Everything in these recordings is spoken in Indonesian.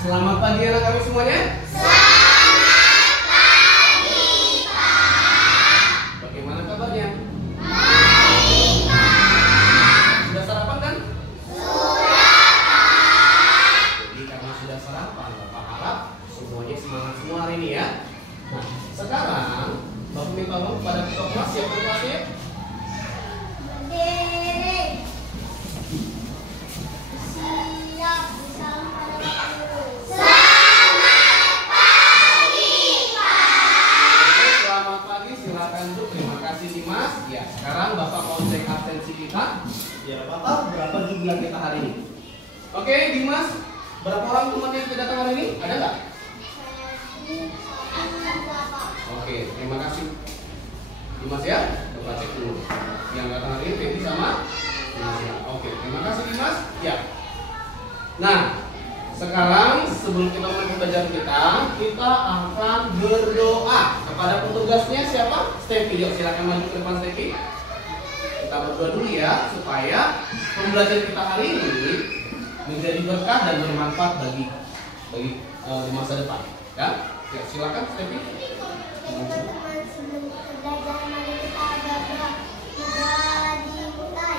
Selamat pagi anak kami semuanya. Selamat pagi, Pak. Bagaimana kabarnya? Baik, Pak. Sudah sarapan kan? Sudah, Pak. Jadi karena sudah sarapan, Bapak harap semuanya semangat semua hari ini ya. Nah, sekarang Bapak minta tolong kepada ketua kelas, siapa kelasnya? Berdiri. Siap, salam pada guru. Selamat pagi, Pak. Oke, selamat pagi, silakan duduk. Terima kasih Dimas. Ya, sekarang Bapak mau cek absensi kita. Ya, Bapak berapa jumlah kita hari ini? Oke, Dimas, berapa orang teman yang tidak datang hari ini? Ada nggak? Oke, terima kasih Dimas ya. Coba cek dulu. Yang datang hari ini Feby sama Dimas. Oke, terima kasih Dimas. Ya. Nah, sekarang sebelum kita mulai pembelajaran kita akan berdoa kepada petugasnya siapa? Steffi. Yuk silakan maju ke depan Steffi. Kita berdoa dulu ya supaya pembelajaran kita hari ini menjadi berkah dan bermanfaat bagi di masa depan. Ya, ya silakan Steffi. Teman-teman, sebelum kita belajar, mari kita berdoa. Dimulai.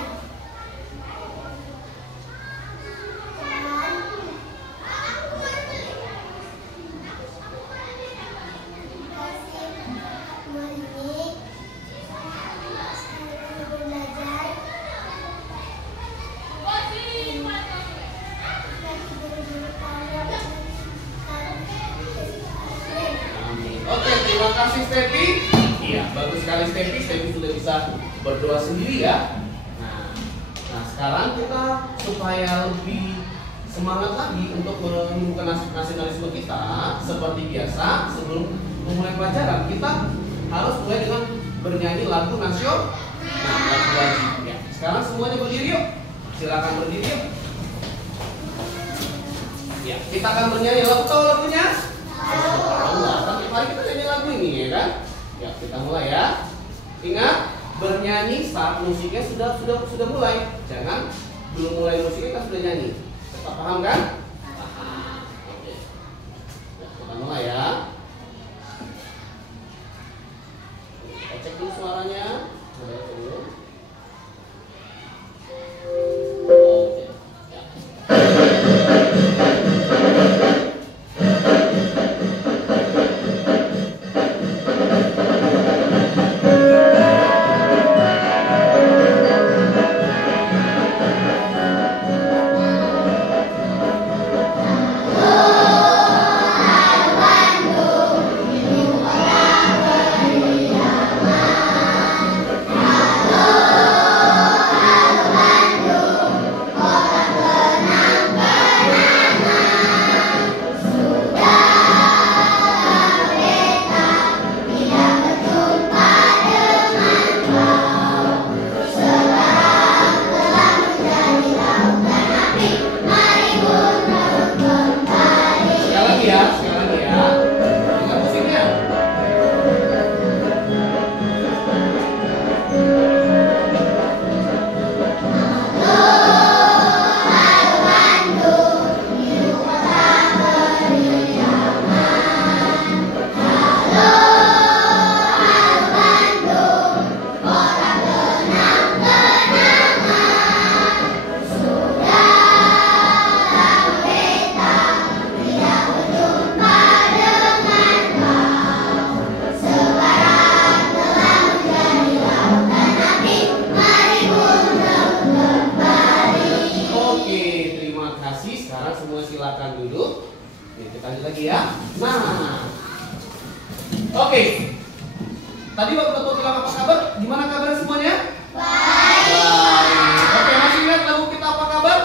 Oke, terima kasih Steffi. Iya, bagus sekali Steffi. Steffi sudah bisa berdoa sendiri ya. Nah sekarang kita supaya lebih semangat lagi untuk menemukan nasionalisme kita, seperti biasa sebelum memulai pelajaran kita harus mulai dengan bernyanyi lagu nasional. Nah, lagu wajib. Ya, sekarang semuanya berdiri yuk. Silakan berdiri yuk. Ya, kita akan bernyanyi lagu. Tahu lagunya? Tahu lah, kan tiap hari kita nyanyi lagu ini ya kan? Ya, kita mulai ya. Ingat, bernyanyi saat musiknya sudah mulai. Jangan belum mulai musiknya kita sudah nyanyi. Tetap paham kan? Paham. Oke. Ya, kita mulai ya. Kita cek dulu suaranya. Coba cek dulu. Oke. Ya. Tadi waktu Ketua bilang apa kabar? Gimana kabar semuanya? Baik. Oke, masih ingat lagu kita apa kabar?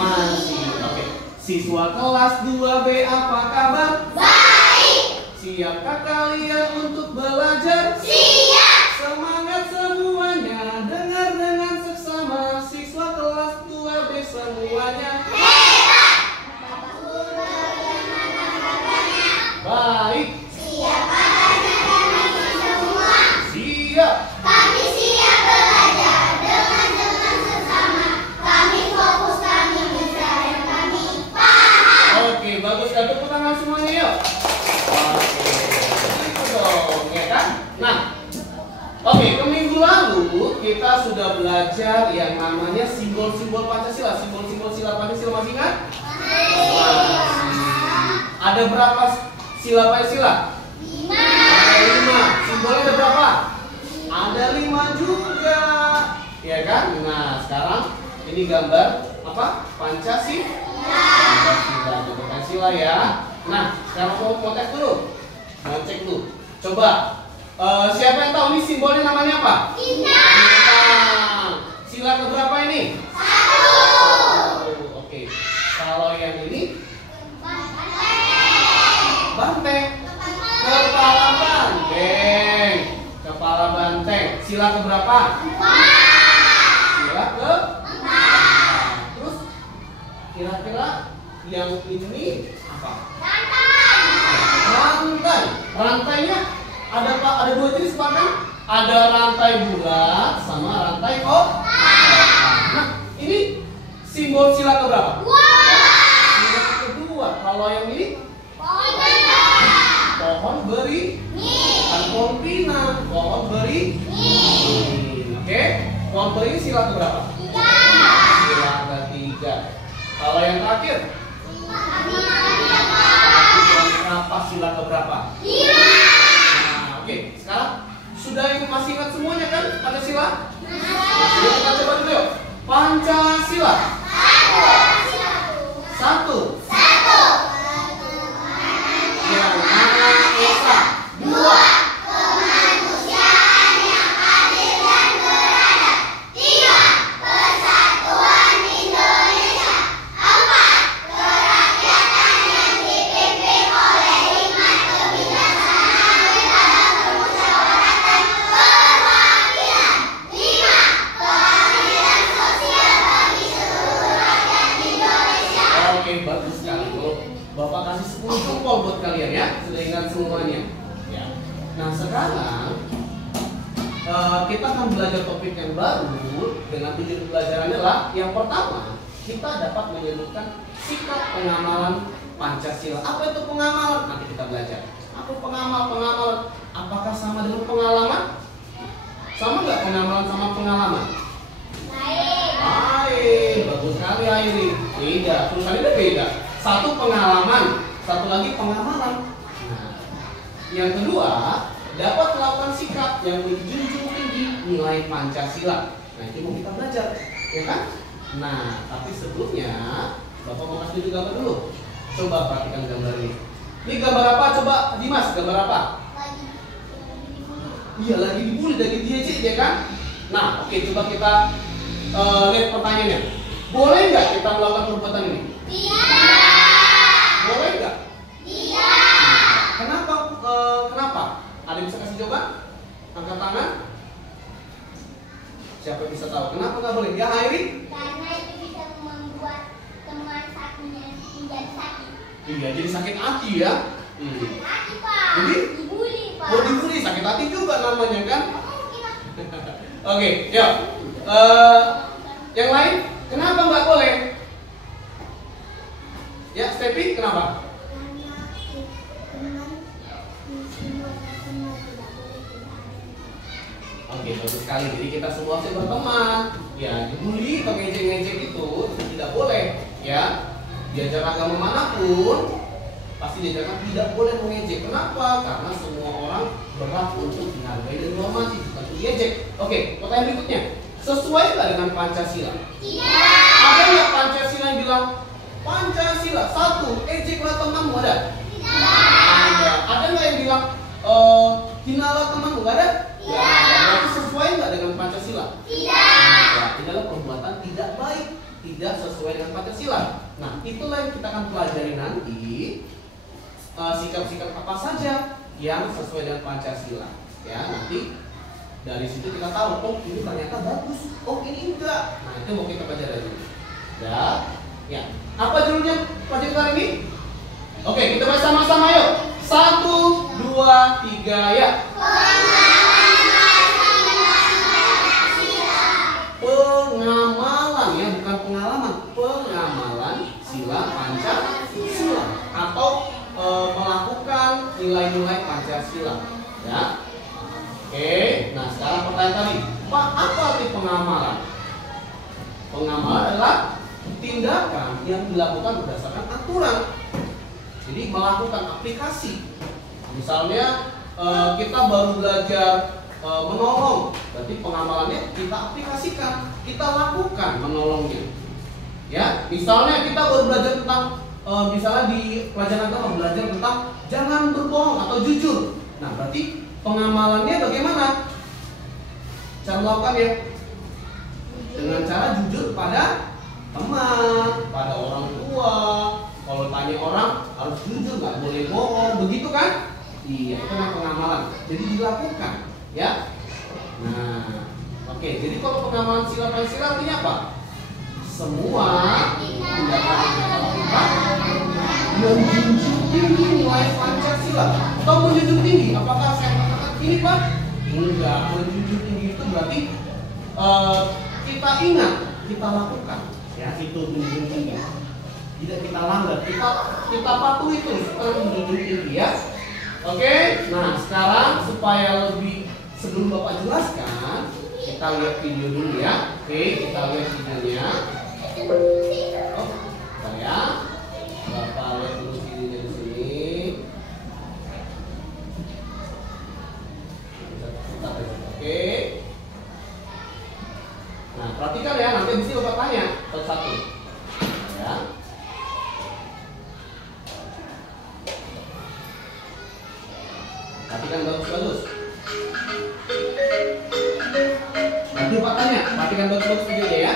Masih. Oke. Siswa kelas 2B apa kabar? Baik. Siapkah kalian untuk belajar? Siap. Semangat semuanya, dengar dengan seksama. Siswa kelas 2B semuanya. Hebat. Bapak Guru, bagaimana kabarnya? Baik. Siap belajar kami semua. Siap. Kami siap belajar dengan sesama. Kami fokus, kami bisa, dan kami paham. Oke. tangan semuanya yuk. Oke, gitu dong, ya kan? Nah, oke, ke minggu lalu kita sudah belajar yang namanya simbol-simbol Pancasila. Simbol-simbol sila Pancasila masih ingat? Ada berapa sila Pancasila? 5. Ada 5. Simbolnya ada berapa? Ada 5 juga. Ya kan? Nah, sekarang ini gambar apa? Pancasila. Pancasila, Pancasila ya. Nah, sekarang mau tes dulu. Mau cek dulu. Coba. Siapa yang tahu ini simbolnya namanya apa? Bintang. Sila keberapa ini? 1. Oke. Kalau yang ini? Banteng. Kepala banteng. Kepala banteng. Sila keberapa? 4. Sila ke? 4. Terus kira-kira yang ini apa? Rantai. Rantainya ada 2 jenis kan? Ada rantai bulat sama rantai kotak. Nah, ini simbol sila keberapa? 2. Sila kedua. Kalau yang ini? Pohon beri. Bukan pohon pinang. Pohon beri. Oke. Pohon beri ini sila keberapa? 3. Sila ketiga. Kalau yang terakhir? Kenapa sila keberapa? 5. Nah, oke. Sekarang sudah masih ingat semuanya kan Pancasila? Masih. Kita coba dulu yuk. Pancasila. 1. Yang Maha Esa. 2. Kemanusiaan yang adil dan beradab. 3. Persatuan Indonesia. 4. Kerakyatan yang dipimpin oleh hikmat kebijaksanaan dalam permusyawaratan perwakilan. 5. Keadilan sosial bagi seluruh rakyat Indonesia. Oke, bagus sekali. Bapak kasih 10 jempol buat kalian ya. Sudah ingat semuanya. Ya. Nah, sekarang kita akan belajar topik yang baru dengan tujuan pembelajarannya adalah yang pertama, kita dapat menyebutkan sikap pengamalan Pancasila. Apa itu pengamalan? Nanti kita belajar. Apa pengamalan? Apakah sama dengan pengalaman? Sama nggak pengamalan sama pengalaman? Baik, bagus sekali Airi. Beda, tulisannya beda. Satu pengalaman, satu lagi pengamalan. Nah, yang kedua, dapat melakukan sikap yang menjunjung tinggi nilai Pancasila. Nah, itu mau kita belajar, ya kan? Nah, tapi sebelumnya, Bapak mau kasih gambar dulu. Coba perhatikan gambar ini. Ini gambar apa? Coba Dimas, gambar apa? Iya, lagi dibully, lagi diejek, ya kan? Nah, oke, coba kita lihat pertanyaannya. Boleh nggak kita melakukan perbuatan ini? Boleh nggak? Kenapa? Ada yang bisa kasih jawaban? Angkat tangan. Siapa yang bisa tahu? Kenapa nggak boleh? Ya, Airi? Karena itu bisa membuat teman sakitnya menjadi sakit. Iya, jadi sakit hati ya. Sakit hati, Pak. Jadi? Dibully, Pak. Oh, dibully, sakit hati juga namanya kan? Oke, yuk. Yang lain? Kenapa nggak boleh? Ya, Stepi, kenapa? Oke, bagus sekali. Jadi kita semua harus berteman. Ya, dibully, mengejek-ngejek itu tidak boleh. Ya, diajar agama manapun pasti diajarkan tidak boleh mengejek. Kenapa? Karena semua orang berhak untuk dihargai dan dihormati, bukan untuk diejek. Oke, pertanyaan berikutnya. Sesuai nggak dengan Pancasila? Tidak. Ada nggak Pancasila yang bilang Pancasila 1, ejeklah temanmu, ada? Tidak. Ada nggak yang bilang hinalah temanmu, nggak ada? Ya, berarti sesuai nggak dengan Pancasila? Tidak. Ya, ini adalah perbuatan tidak baik, tidak sesuai dengan Pancasila. Nah, itulah yang kita akan pelajari nanti. Sikap-sikap apa saja yang sesuai dengan Pancasila. Ya, nanti dari situ kita tahu, oh ini ternyata bagus, oh ini enggak. Nah, itu mau kita pelajari dulu. Ya. Apa judulnya pelajaran ini? Oke, kita baca sama-sama yuk. 1, 2, 3, ya. Pengamalan ya, bukan pengalaman. Pengamalan sila Pancasila atau sila. Ya. Oke, nah sekarang pertanyaan tadi, Pak, apa arti pengamalan? Pengamalan adalah tindakan yang dilakukan berdasarkan aturan. Jadi melakukan aplikasi. Misalnya kita baru belajar menolong, berarti pengamalannya kita aplikasikan, kita lakukan menolongnya. Ya, misalnya kita baru belajar tentang misalnya di pelajaran agama belajar tentang jangan berbohong atau jujur. Nah, berarti pengamalannya bagaimana? Cara melakukannya dengan cara jujur pada teman, pada orang tua. Kalau tanya orang harus jujur, nggak boleh bohong, begitu kan? Iya, itu namanya pengamalan. Jadi dilakukan, ya. Nah, oke. Jadi kalau pengamalan sila Pancasila artinya apa? Semua tindakan yang kita lakukan menjunjung tinggi nilai Pancasila. Atau menjunjung tinggi? Apakah saya katakan ini, Pak? Enggak. Menjunjung tinggi itu berarti kita ingat, kita lakukan. Ya, itu menjunjung tinggi. Tidak kita langgar, kita patuhi itu menjunjung tinggi, ya. Oke, nah sekarang supaya lebih sebelum Bapak jelaskan, kita lihat video dulu ya. Oke, kita lihat videonya. Oh, bentar ya. Bapak lihat dulu videonya di sini. Oke. Nah, perhatikan ya, nanti di sini Bapak tanya satu-satu. Ya. Perhatikan bagus-bagus. Nanti Pak tanya, perhatikan bagus-bagus videonya ya.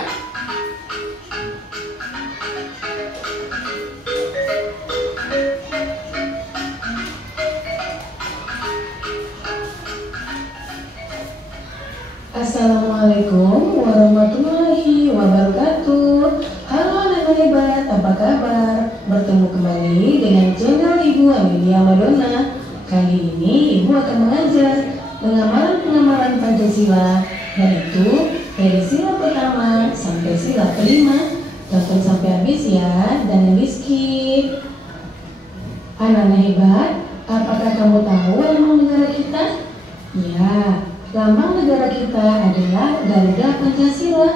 Assalamualaikum warahmatullahi wabarakatuh. Halo anak hebat, apa kabar? Bertemu kembali dengan channel Ibu Amelia Madonna. Kali ini Ibu akan mengajar pengamalan Pancasila, yaitu dari sila pertama sampai sila kelima. Tonton sampai habis ya, jangan di skip. Anak-anak hebat, apakah kamu tahu lambang negara kita? Ya, lambang negara kita adalah Garuda Pancasila.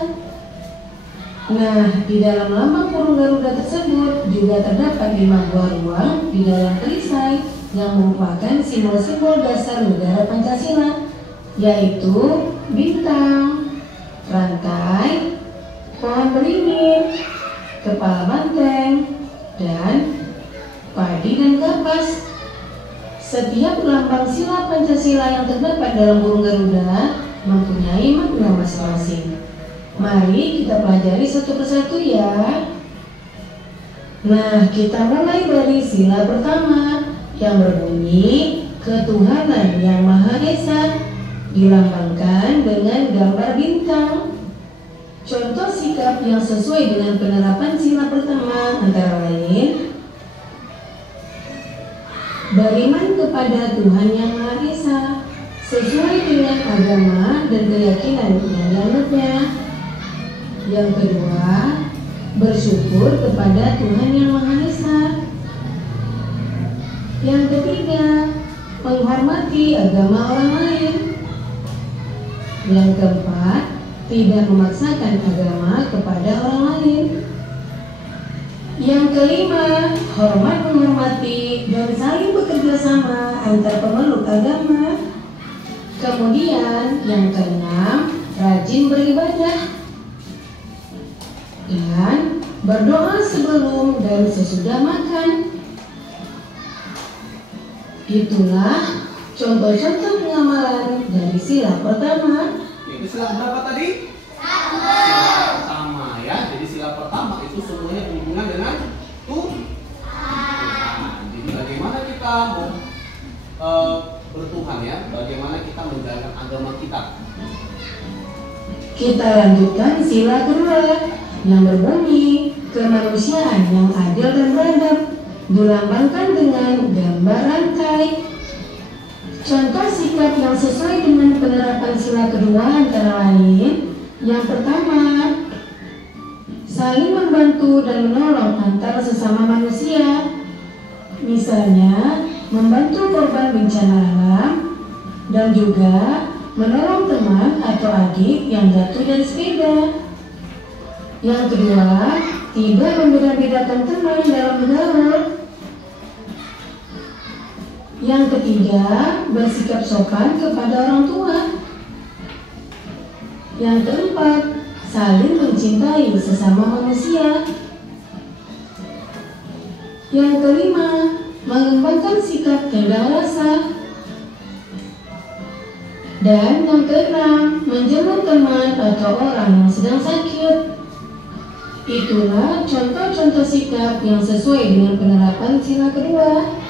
Nah, di dalam lambang burung Garuda tersebut juga terdapat 5 buah ruang di dalam perisai yang merupakan simbol-simbol dasar negara Pancasila, yaitu bintang, rantai, pohon beringin, kepala banteng, dan padi dan kapas. Setiap lambang sila Pancasila yang terdapat dalam burung Garuda mempunyai makna masing-masing. Mari kita pelajari satu persatu ya. Nah, kita mulai dari sila pertama yang berbunyi ketuhanan yang Maha Esa, dilambangkan dengan gambar bintang. Contoh sikap yang sesuai dengan penerapan sila pertama antara lain beriman kepada Tuhan yang Maha Esa sesuai dengan agama dan keyakinan yang dianutnya. Yang kedua, bersyukur kepada Tuhan yang Maha Esa. Yang ketiga, menghormati agama orang lain. Yang keempat, tidak memaksakan agama kepada orang lain. Yang kelima, hormat menghormati dan saling bekerja sama antar pemeluk agama. Kemudian yang keenam, rajin beribadah dan berdoa sebelum dan sesudah makan. Itulah contoh-contoh pengamalan dari sila pertama. Itu sila berapa tadi? Sila pertama ya. Jadi sila pertama itu semuanya berhubungan dengan Tuhan. Jadi bagaimana kita bertuhan ya, bagaimana kita menjalankan agama kita. Kita lanjutkan sila kedua yang berbunyi kemanusiaan yang adil dan beradab, dilambangkan dengan gambar rantai. Contoh sikap yang sesuai dengan penerapan sila kedua antara lain, yang pertama, saling membantu dan menolong antara sesama manusia. Misalnya, membantu korban bencana alam, dan juga menolong teman atau adik yang jatuh dari sepeda. Yang kedua, tidak membeda-bedakan teman dalam bergaul. Yang ketiga, bersikap sopan kepada orang tua. Yang keempat, saling mencintai sesama manusia. Yang kelima, mengembangkan sikap tenggang rasa. Dan yang keenam, menjenguk teman atau orang yang sedang sakit. Itulah contoh-contoh sikap yang sesuai dengan penerapan sila kedua.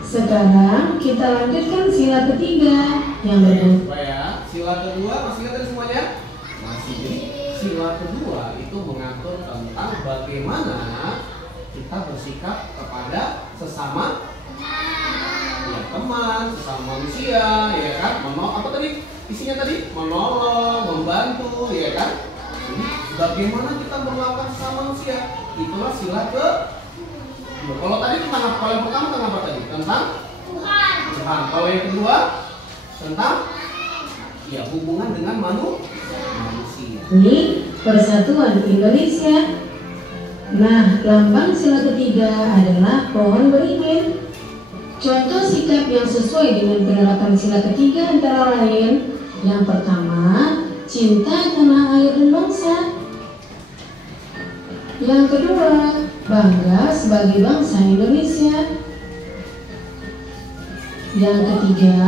Sekarang kita lanjutkan sila ketiga yang berbunyi. Ya, sila kedua masih ingat semuanya? Masih. Jadi sila kedua itu mengatur tentang bagaimana kita bersikap kepada sesama ya, teman, sesama manusia, ya kan? Apa tadi isinya tadi? Menolong, membantu, ya kan? Jadi bagaimana kita melakukan sesama manusia? Itulah sila ke. Kalau tadi tentang apa? Yang pertama tentang apa tadi? Tentang Tuhan. Kalau yang kedua tentang ya hubungan dengan manusia. Ini Persatuan Indonesia. Nah, lambang sila ketiga adalah pohon beringin. Contoh sikap yang sesuai dengan penerapan sila ketiga antara lain: yang pertama, cinta tanah air dan bangsa. Yang kedua, bangga sebagai bangsa Indonesia. Yang ketiga,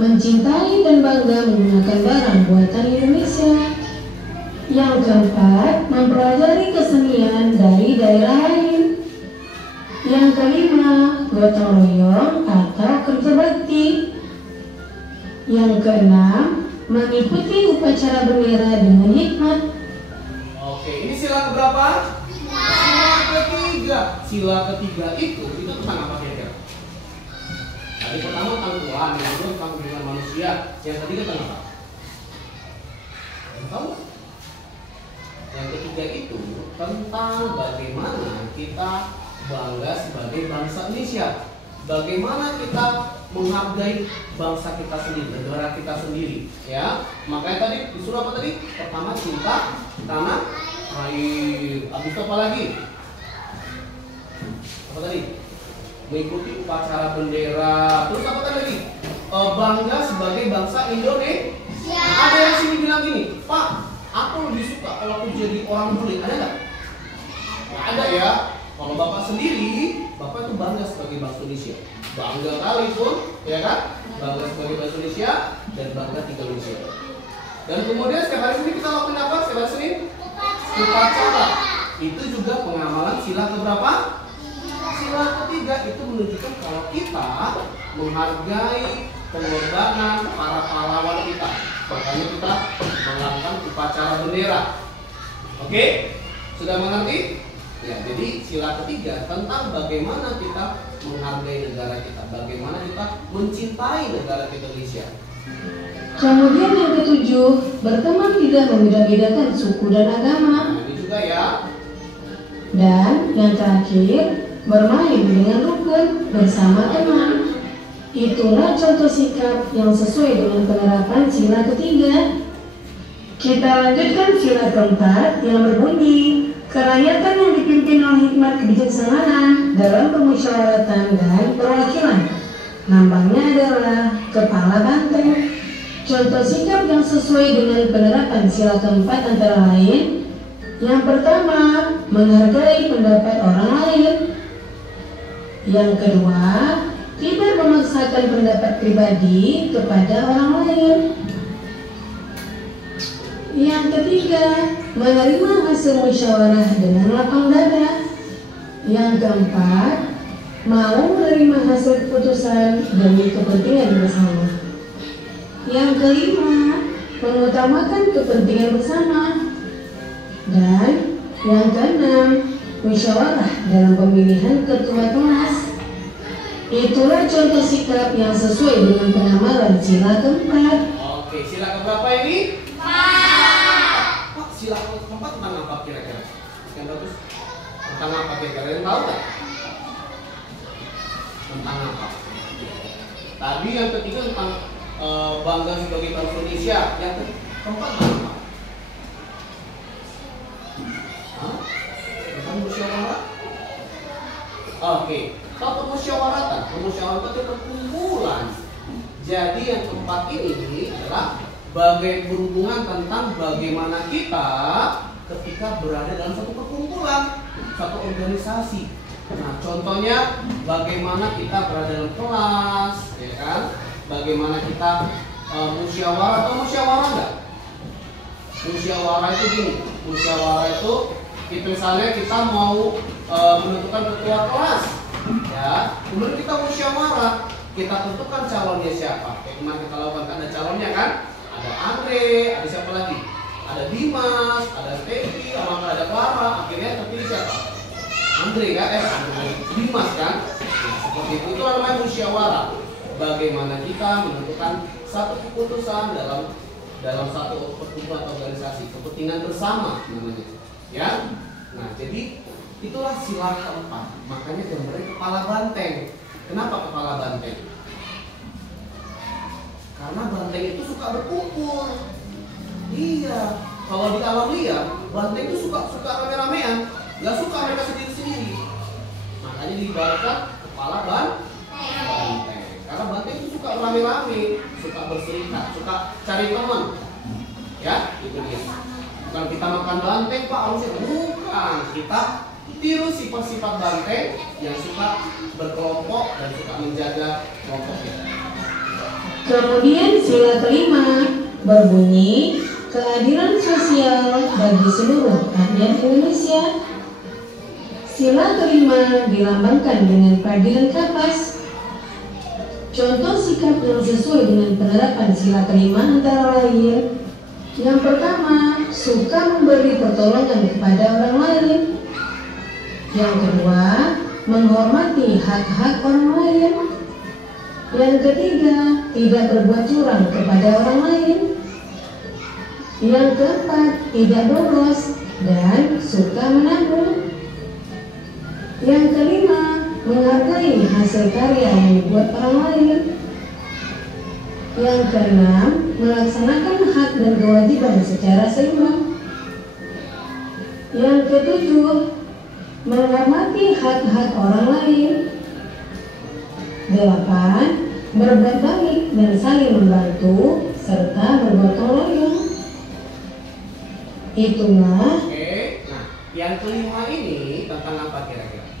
mencintai dan bangga menggunakan barang buatan Indonesia. Yang keempat, mempelajari kesenian dari daerah lain. Yang kelima, gotong royong atau kerja bakti. Yang keenam, mengikuti upacara bendera dengan hikmat. Oke, ini sila keberapa? Sila ketiga. Sila ketiga itu tentang apa kira-kira? Tadi pertama tentang Tuhan, yang kedua tentang hubungan manusia, yang ketiga tentang apa? Tahu? Yang ketiga itu tentang bagaimana kita bangga sebagai bangsa Indonesia. Bagaimana kita menghargai bangsa kita sendiri, negara kita sendiri, ya. Makanya tadi disuruh apa tadi? Pertama cinta tanah air. Habis itu apa lagi? Apa tadi? Mengikuti upacara bendera. Terus apa tadi? Bangga sebagai bangsa Indonesia. Ada yang sini bilang gini, Pak, aku lebih suka kalau aku jadi orang bule. Ada nggak? Nggak ada ya. Kalau Bapak sendiri, Bapak itu bangga sebagai bangsa Indonesia. Bangga kali pun, ya kan? Bangga sebagai bangsa Indonesia dan bangga tinggal Indonesia. Dan kemudian setiap hari Senin kita lakukan apa? Setiap hari Senin? Upacara. Itu juga pengamalan sila keberapa? Sila ketiga. Itu menunjukkan kalau kita menghargai pengorbanan para pahlawan kita. Makanya kita melakukan upacara bendera. Oke? Sudah mengerti? Ya, jadi sila ketiga tentang bagaimana kita menghargai negara kita, bagaimana kita mencintai negara kita Indonesia. Kemudian yang ketujuh, berteman tidak membeda-bedakan suku dan agama. Nah, ini juga ya. Dan yang terakhir, bermain dengan rukun bersama teman. Itulah contoh sikap yang sesuai dengan penerapan sila ketiga. Kita lanjutkan sila keempat yang berbunyi: kerakyatan yang dipimpin oleh hikmat kebijaksanaan dalam permusyawaratan dan perwakilan. Lambangnya adalah kepala banteng. Contoh sikap yang sesuai dengan penerapan sila keempat antara lain: yang pertama, menghargai pendapat orang lain. Yang kedua, tidak memaksakan pendapat pribadi kepada orang lain. Yang ketiga, menerima hasil musyawarah dengan lapang dada. Yang keempat, mau menerima hasil keputusan demi kepentingan bersama. Yang kelima, mengutamakan kepentingan bersama. Dan yang keenam, musyawarah dalam pemilihan ketua kelas. Itulah contoh sikap yang sesuai dengan pengamalan sila keempat. Oke, sila keberapa ini? Pak, sila keempat tentang apa kira-kira? Yang bagus. Tentang apa kira-kira? Yang tahu nggak? tentang apa? Tadi yang ketiga tentang bangga sebagai bangsa Indonesia. Yang keempat apa? Tentang musyawarah. Oke, kalau permusyawaratan itu perkumpulan. Jadi yang keempat ini adalah berhubungan tentang bagaimana kita ketika berada dalam satu perkumpulan, satu organisasi. Nah, contohnya bagaimana kita berada dalam kelas, ya kan? Bagaimana kita musyawarah atau musyawarah enggak? Musyawarah itu gini, musyawarah itu misalnya kita mau menentukan ketua kelas, ya. Kemudian kita musyawarah, kita tentukan calonnya siapa. Kayak kemarin kita lakukan, ada calonnya kan? Ada Andre, ada siapa lagi? Ada Dimas, ada Tevi, ada Clara. Akhirnya terpilih siapa? Andre kan? Dimas kan? Nah, seperti itu namanya musyawarah. Bagaimana kita menentukan satu keputusan dalam satu perkumpulan organisasi, kepentingan bersama namanya, ya. Nah, jadi itulah sila keempat. Makanya gambarnya kepala banteng. Kenapa kepala banteng? Karena banteng itu suka berkumpul. Iya, kalau di alam liar, banteng itu suka rame-ramean, nggak suka mereka sendiri-sendiri. Makanya diibaratkan kepala banteng. Karena banteng itu suka rame-rame, suka berserikat, suka cari teman. Ya, itu dia. Bukan kita makan banteng, Pak, harusnya bukan. Kita tiru sifat-sifat banteng yang suka berkelompok dan suka menjaga kelompoknya. Kemudian sila kelima berbunyi keadilan sosial bagi seluruh rakyat Indonesia. Sila kelima dilambangkan dengan keadilan kapas. Contoh sikap yang sesuai dengan penerapan sila kelima antara lain: yang pertama, suka memberi pertolongan kepada orang lain. Yang kedua, menghormati hak-hak orang lain. Yang ketiga, tidak berbuat curang kepada orang lain. Yang keempat, tidak boros dan suka menabung. Yang kelima, menghargai hasil karya yang dibuat orang lain. Yang keenam, melaksanakan hak dan kewajiban secara seimbang. Yang ketujuh, menghormati hak-hak orang lain. 8. Berbuat baik dan saling membantu serta bergotong royong. Itulah. Oke, nah yang kelima ini tentang apa kira-kira?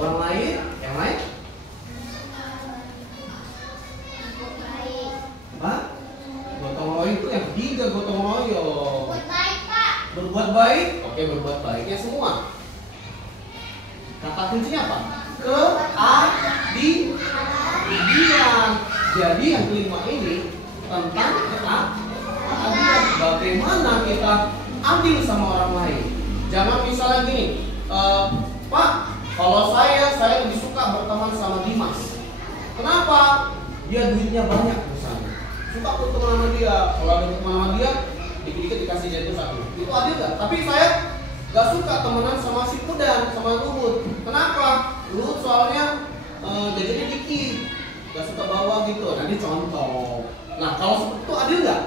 Orang lain, yang lain? Apa? Gotong royong itu yang ketiga, gotong royong. Berbuat baik, oke, berbuat baiknya semua. Kata kuncinya apa? Keadilan. Jadi yang kelima ini tentang keadilan. Bagaimana kita adil sama orang lain. Jangan misalnya gini, Pak, kalau saya lebih suka berteman sama Dimas. Kenapa? Dia duitnya banyak misalnya. Suka berteman sama dia. Kalau ada berteman sama dia, dikit-dikit dikasih jatuh satu. Itu adil gak? Tapi saya gak suka temenan sama si Kudan, sama Luhut. Kenapa? Luhut soalnya jajannya dikit, gak suka bawa gitu. Nah ini contoh. Nah kalau seperti itu adil gak?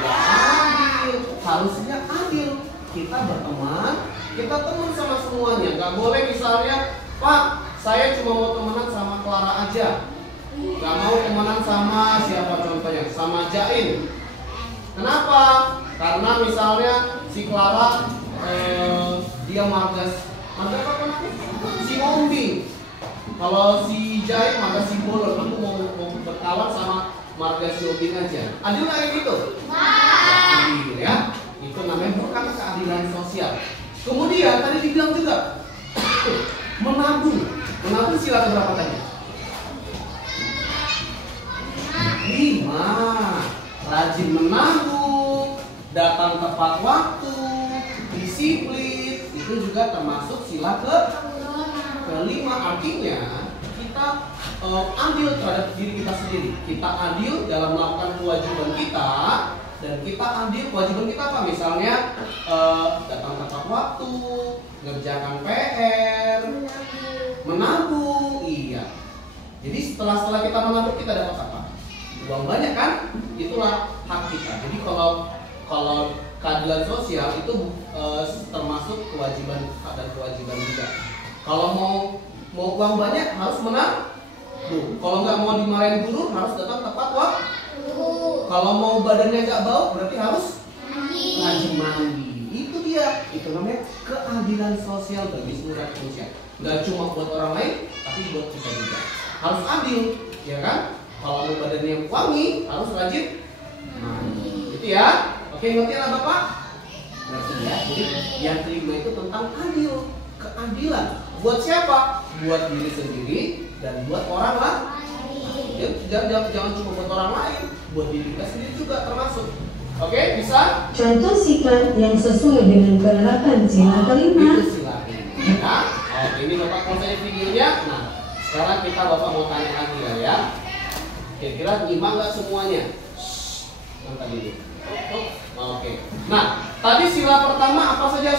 Gak adil. Harusnya adil. Kita berteman, kita teman sama semuanya. Gak boleh misalnya, Pak, saya cuma mau temenan sama Clara aja, gak mau temenan sama siapa contohnya, sama Jain. Kenapa? Karena misalnya si Clara dia margas apa? Si Ombi. Kalau si Jai margas si Bolon. Aku mau berkawan sama margas si Ombi aja. Adil nggak kayak gitu? Adil ya. Itu namanya bukan keadilan sosial. Kemudian tadi dibilang juga menabung. Menabung sila berapa tadi? 5. Rajin menabung, datang tepat waktu, disiplin, itu juga termasuk sila kelima. Artinya kita adil terhadap diri kita sendiri. Kita adil dalam melakukan kewajiban kita, dan kita adil kewajiban kita apa? Misalnya datang tepat waktu, ngerjakan PR, menabung. Iya. Jadi setelah kita menabung kita dapat apa? Uang banyak kan? Itulah hak kita. Jadi kalau keadilan sosial itu termasuk kewajiban dan kewajiban juga. Kalau mau uang banyak harus menabung. Kalau nggak mau dimarahin guru harus datang tepat waktu. Kalau mau badannya nggak bau berarti harus rajin mandi. Itu dia. Itu namanya keadilan sosial bagi seluruh manusia. Nggak cuma buat orang lain, tapi buat kita juga. Harus adil, ya kan? Kalau mau badannya wangi harus rajin mandi. Itu ya. Oke, ngerti lah Bapak? Ngerti ya. Jadi yang kelima itu tentang adil, keadilan. Buat siapa? Buat diri sendiri dan buat orang lain. Ya, jangan cuma buat orang lain, buat diri kita sendiri juga termasuk. Oke, bisa? Contoh sikap yang sesuai dengan penerapan sila kelima. Itu sila kelima. Ya. Oke, ini Bapak selesai videonya. Nah, sekarang kita Bapak mau tanya lagi ya. Kira-kira nyimak nggak semuanya? Yang tadi ini. Oke. Nah, tadi sila pertama apa saja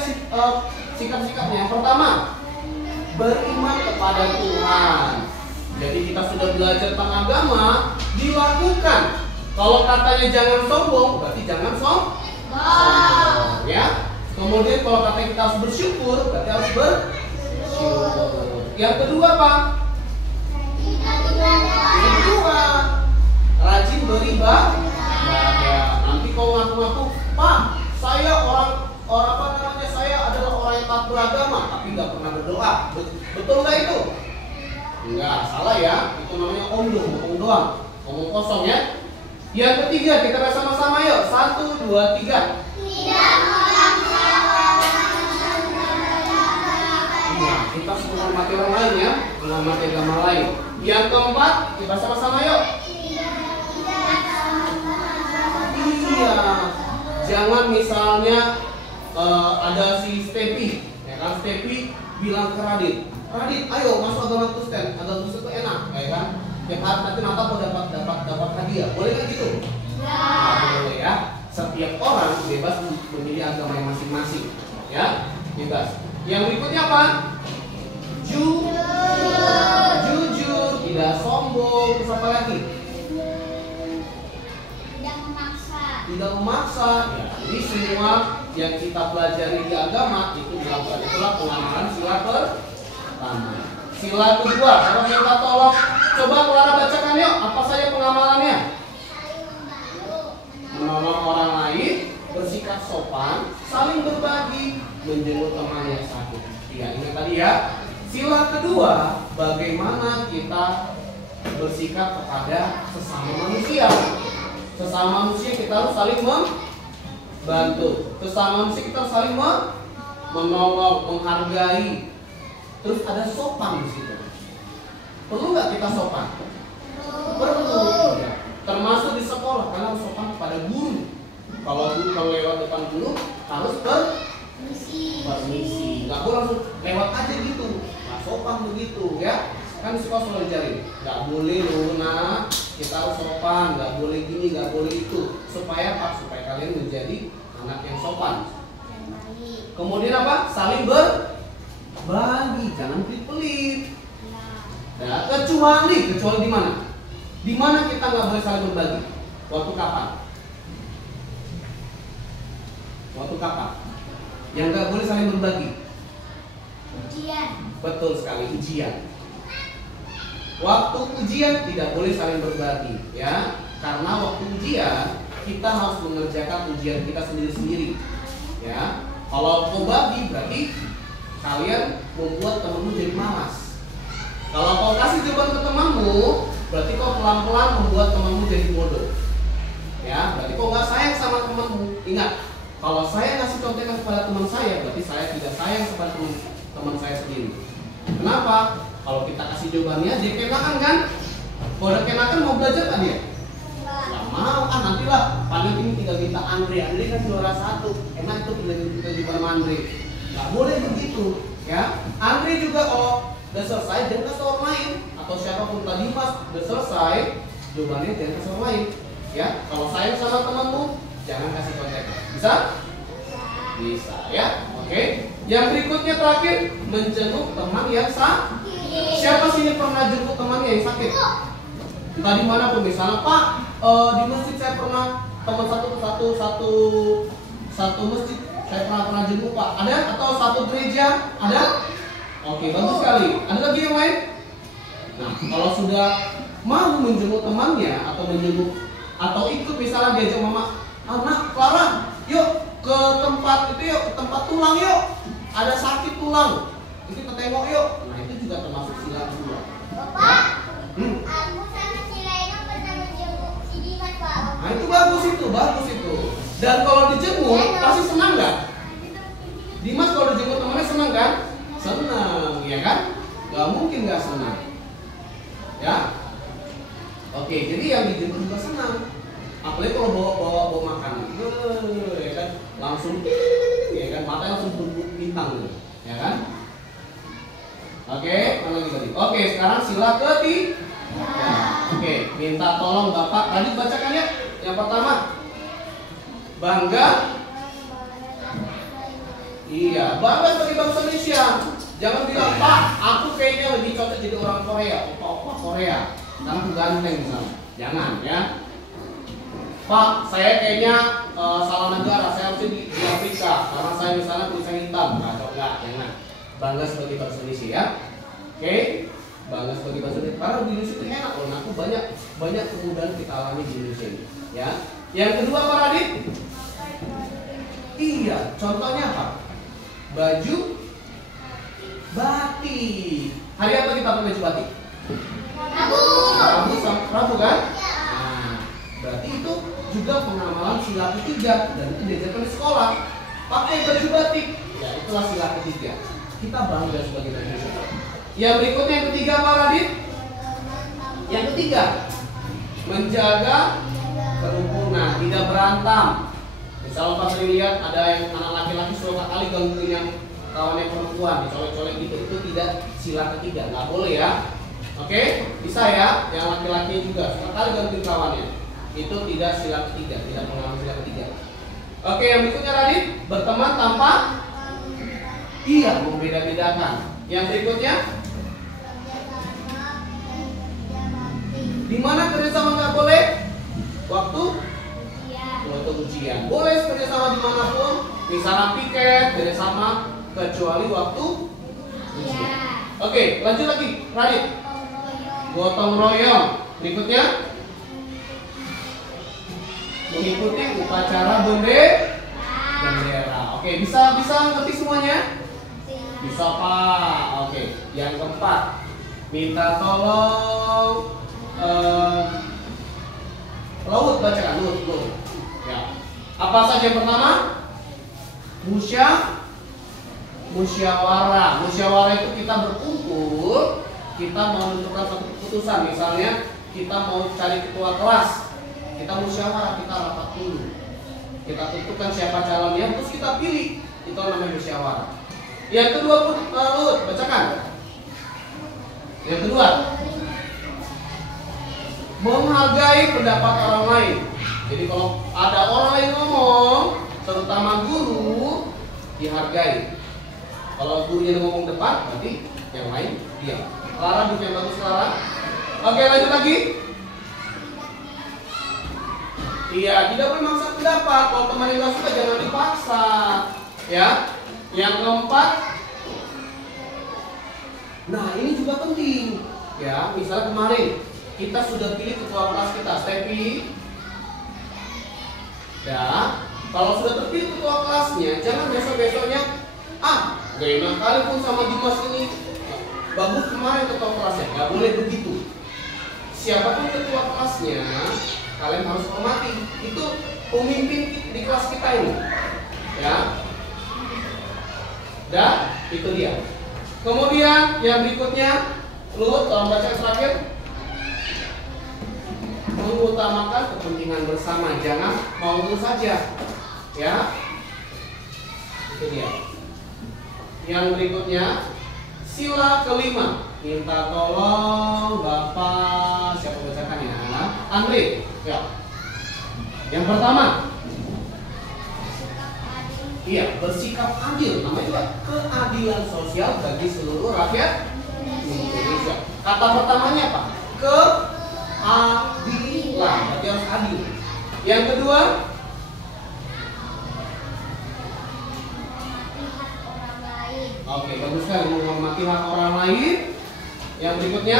sikap-sikapnya? Yang pertama, beriman kepada Tuhan. Jadi kita sudah belajar tentang agama, dilakukan. Kalau katanya jangan sombong, berarti jangan sombong. Ya. Kemudian kalau katanya kita harus bersyukur, berarti harus bersyukur. Yang kedua apa? Yang kedua, rajin beribadah. Nanti kau ngaku-ngaku, Pak, saya saya adalah orang yang taat beragama, tapi nggak pernah berdoa. Betul nggak itu? Enggak, salah ya. Itu namanya omong doang, omong kosong ya. Yang ketiga, kita bersama-sama yuk. 1, 2, 3. Tidak Iya, kita harus menghormati orang lain ya, menghormati agama lain. Yang keempat, kita bersama-sama yuk. Iya, jangan misalnya ada si Stepi, ya kan? Stepi bilang ke Radit, ayo masuk agama Kristen, agama Kristen itu enak, ya kan? Tiap hari nanti Natal mau dapat hadiah, boleh nggak gitu? Nah, boleh ya. Setiap orang bebas memilih agama yang masing-masing, ya, bebas. Yang berikutnya apa? Jujur, tidak sombong, terus apa lagi? Tidak memaksa. Ya, jadi semua yang kita pelajari di agama itu dilakukan. Itulah pengamalan sila pertama. Sila kedua, kalau minta tolong, coba Clara bacakan yuk. Apa saja pengamalannya? Menolong orang lain, bersikap sopan, saling berbagi, menjenguk teman yang sakit. Ya, ingat tadi ya. Sila kedua, bagaimana kita bersikap kepada sesama manusia. Sesama manusia kita harus saling membantu. Sesama manusia kita harus saling menolong, menghargai. Terus ada sopan di situ. Perlu nggak kita sopan? Perlu. Ya. Termasuk di sekolah, karena harus sopan kepada guru. Kalau lewat depan guru harus permisi. Nggak boleh langsung lewat aja gitu. Nggak sopan begitu ya. Kan sekolah selalu diajarin, nggak boleh Luna, kita harus sopan, nggak boleh gini, nggak boleh itu. Supaya apa? Supaya kalian menjadi anak yang sopan. Kemudian apa? Saling berbagi, jangan pelit-pelit. Nah, kecuali di mana? Di mana kita nggak boleh saling berbagi? Waktu kapan? Waktu kapan? Yang nggak boleh saling berbagi? Ujian. Betul sekali, ujian. Waktu ujian tidak boleh saling berbagi, ya. Karena waktu ujian kita harus mengerjakan ujian kita sendiri-sendiri, ya. Kalau kau bagi berarti kalian membuat temanmu jadi malas. Kalau kau kasih jawaban ke temanmu, berarti kau pelan-pelan membuat temanmu jadi bodoh, ya. Berarti kau nggak sayang sama temanmu. Ingat, kalau saya ngasih contekan kepada teman saya, berarti saya tidak sayang kepada teman saya sendiri. Kenapa? Kalau kita kasih jawabannya, dia kenakan kan? Kalau udah kenakan mau belajar kan dia? Nggak mau, nantilah. Paling ini tinggal minta Andre kan juara 1. Enak tuh kita juga sama Andre. Nggak boleh begitu, ya. Andre juga kalau udah selesai jangan kasih orang lain, atau siapapun tadi Mas udah selesai, jawabannya jangan kasih orang lain, ya. Kalau sayang sama temanmu, jangan kasih kontak. Bisa? Bisa, ya. Oke. Yang berikutnya terakhir, menjenguk teman yang sakit. Siapa sini pernah jenguk temannya yang sakit? Entah di mana pun, misalnya Pak, di masjid saya pernah, teman satu masjid saya pernah jenguk Pak. Ada? Atau satu gereja? Ada? Oke, bagus sekali. Ada lagi yang lain? Nah, kalau sudah mau menjenguk temannya atau ikut misalnya diajak mama, anak Clara, yuk ke tempat itu, yuk ke tempat tulang yuk. Ada sakit tulang, itu kita tengok yuk. Nah, itu juga termasuk sila kedua. Bapak, aku sama si Lena pernah menjenguk si Dimas, Pak. Nah, itu bagus itu. Dan kalau dijenguk pasti senang nggak? Dimas kalau dijenguk temannya senang kan? Senang, ya kan? Gak mungkin nggak senang. Ya, oke. Jadi yang dijemput juga senang. Apalagi kalau bawa makanan, ya kan? Langsung, ya kan? Matanya langsung bintang, ya kan? Oke, mana lagi tadi? Oke, sekarang sila ketiga. Oke, minta tolong Bapak. Tadi bacakan ya. Yang pertama, bangga. Iya, bangga sebagai bangsa Indonesia. Jangan bilang, Pak, aku kayaknya lebih cocok jadi orang Korea, opa Korea, karena aku ganteng misalnya. Jangan ya. Pak, saya kayaknya salah negara, saya harusnya di Afrika, karena saya misalnya tulisan hitam. Enggak, jangan. Bangga sebagai bangsa Indonesia ya. Oke, bangga sebagai bangsa Indonesia. Karena di Indonesia itu enak loh. Aku banyak kemudahan kita alami di Indonesia ini. Ya. Yang kedua, Pak Radit. Iya, contohnya apa? Baju batik. Hari apa kita pakai baju batik? Rabu kan? Nah, berarti itu juga pengamalan sila ketiga dan itu diajarkan di sekolah. Pakai baju batik, ya itulah sila ketiga. Kita bangga sebagai Indonesia. Yang berikutnya yang ketiga, Pak Radit. Yang ketiga, menjaga kerukunan, tidak berantem. Misalnya Pak sering lihat ada yang anak laki-laki suka kali gangguin yang kawannya perempuan, dicolek-colek gitu, itu tidak sila ketiga, nggak boleh ya. Oke, bisa ya, yang laki-laki juga suka kali gangguin kawannya, itu tidak sila ketiga, tidak mengalami sila ketiga. Oke, yang berikutnya Radit, berteman tanpa membeda-bedakan. Yang berikutnya, di mana kerjasama nggak boleh? Waktu ujian. Boleh kerjasama dimanapun, misalnya piket, kerjasama kecuali waktu ujian. Oke, lanjut lagi, Radit. Gotong royong. Berikutnya, mengikuti upacara bendera. Oke, bisa ngerti semuanya? Bisa Pak. Oke, yang keempat, minta tolong. Laut, bacakan laut. Ya. Apa saja yang pertama? Musyawarah. Musyawarah itu kita berkumpul, kita mau menentukan satu keputusan. Misalnya kita mau cari ketua kelas, kita musyawarah, kita rapat dulu. Kita tentukan siapa calonnya, terus kita pilih. Itu namanya musyawarah. Yang kedua, Lut, bacakan. Yang kedua, menghargai pendapat orang lain. Jadi kalau ada orang lain ngomong, terutama guru, dihargai. Kalau gurunya ngomong depan, berarti yang lain diam. Clara, buku yang bagus Clara. Oke, lanjut lagi. Iya, tidak boleh memaksa pendapat. Kalau teman yang nggak suka jangan dipaksa. Ya. Yang keempat, nah ini juga penting. Ya, misalnya kemarin kita sudah pilih ketua kelas kita, Stepi. Ya, kalau sudah terpilih ketua kelasnya, jangan besok-besoknya gak enak kali pun sama Dimas ini. Bagus kemarin ketua kelasnya, gak boleh begitu. Siapapun ketua kelasnya, kalian harus hormati. Itu pemimpin di kelas kita ini. Ya. Dan itu dia. Kemudian yang berikutnya, Lut, tolong baca terakhir. Mengutamakan kepentingan bersama, jangan mau saja, ya. Itu dia. Yang berikutnya, sila kelima, minta tolong Bapak, siapa bacakan ya? Andre, ya. Yang pertama, Iya, bersikap adil. Namanya juga keadilan sosial bagi seluruh rakyat Indonesia. Kata pertamanya apa? Keadilan. Berarti harus adil. Yang kedua, oke, bagus sekali, menghormati hak orang lain. Yang berikutnya,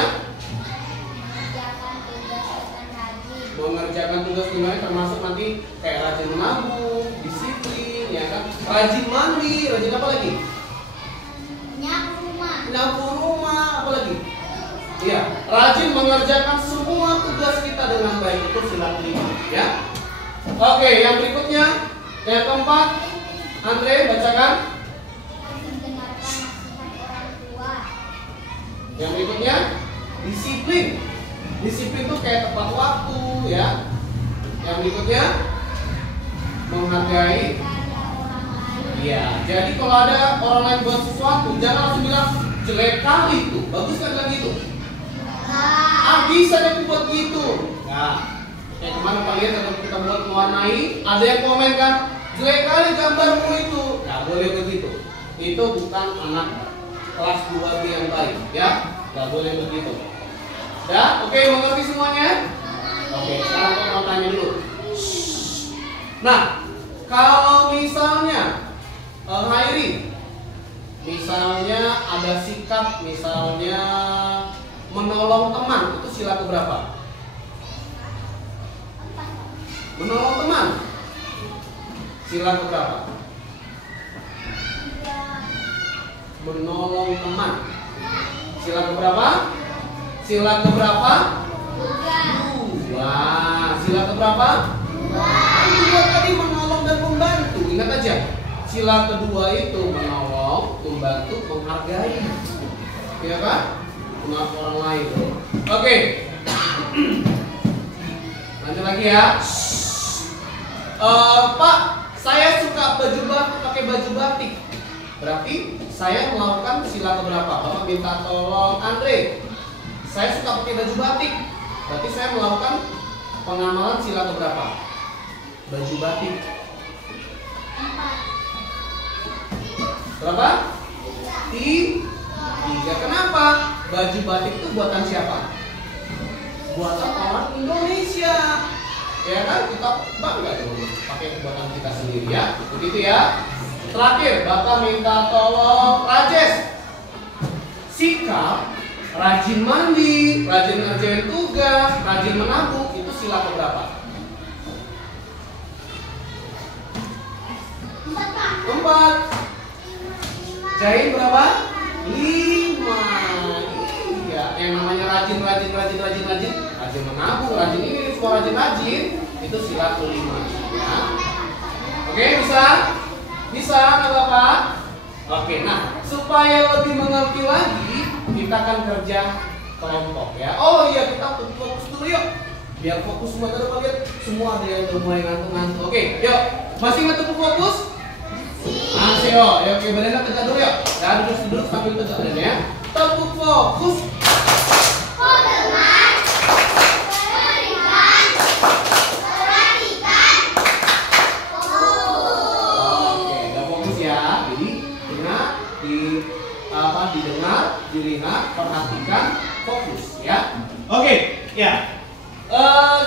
mengerjakan tugas dengan rajin, termasuk nanti kayak rajin menabung, disiplin, ya kan? Rajin mandi, rajin apa lagi? Nyapu rumah, apa lagi? Iya, rajin mengerjakan semua tugas kita dengan baik, itu sila kelima, ya. Oke, yang berikutnya, yang keempat, Andre bacakan. Yang berikutnya, disiplin. Disiplin itu kayak tepat waktu, ya. Yang berikutnya, menghargai. Iya, jadi kalau ada orang lain buat sesuatu, jangan langsung bilang jelek kali itu, bagus kan bilang gitu. Bisa deh buat gitu. Nah, kayak kemarin Pak lihat kalau kita buat mewarnai, ada yang komen kan, jelek kali gambarmu itu. Nggak boleh begitu. Itu bukan anak kelas 2B yang baik, ya. Nggak boleh begitu. Ya, oke, mengerti semuanya? Oke, sekarang aku mau tanya dulu. Nah, kalau misalnya Hairi, misalnya ada sikap, misalnya menolong teman, itu sila keberapa? Menolong teman, sila keberapa? Menolong teman, sila keberapa? Sila keberapa? 2. Sila keberapa? 2 tadi menolong dan membantu. Ingat aja, sila kedua itu menolong, membantu, menghargai, ya kan? Menghargai orang lain. Oke. Lanjut lagi ya. Pak, saya suka pakai baju batik. Berarti saya melakukan sila keberapa? Bapak minta tolong Andre. Saya suka pakai baju batik. Berarti saya melakukan pengamalan sila keberapa? Baju batik. Berapa? 3. Kenapa? Baju batik itu buatan siapa? Buatan orang Indonesia. Ya kan? Kita bangga dulu pakai buatan kita sendiri, ya. Begitu ya. Terakhir, Bapak minta tolong Rajes. Sikap rajin mandi, rajin ngerjain tugas, rajin menabung, itu sila keberapa? 4. Jain berapa? 5. Iya, yang namanya rajin menabung, rajin ini, semua rajin, itu sila kelima. Ya. Oke, bisa nggak Bapak? Oke, nah supaya lebih mengerti lagi, kita akan kerja kelompok, ya. Oh iya, kita fokus dulu yuk, biar fokus semua. Tadi lihat semua ada yang udah mulai ngantuk-ngantuk. Oke, yuk, masih ngantuk fokus? Masih, yuk, oke, badannya tegak dulu yuk. Ya, duduk sambil tegak badannya, ya. Tepuk fokus. Didengar, dilihat, perhatikan, fokus, ya. Oke, ya.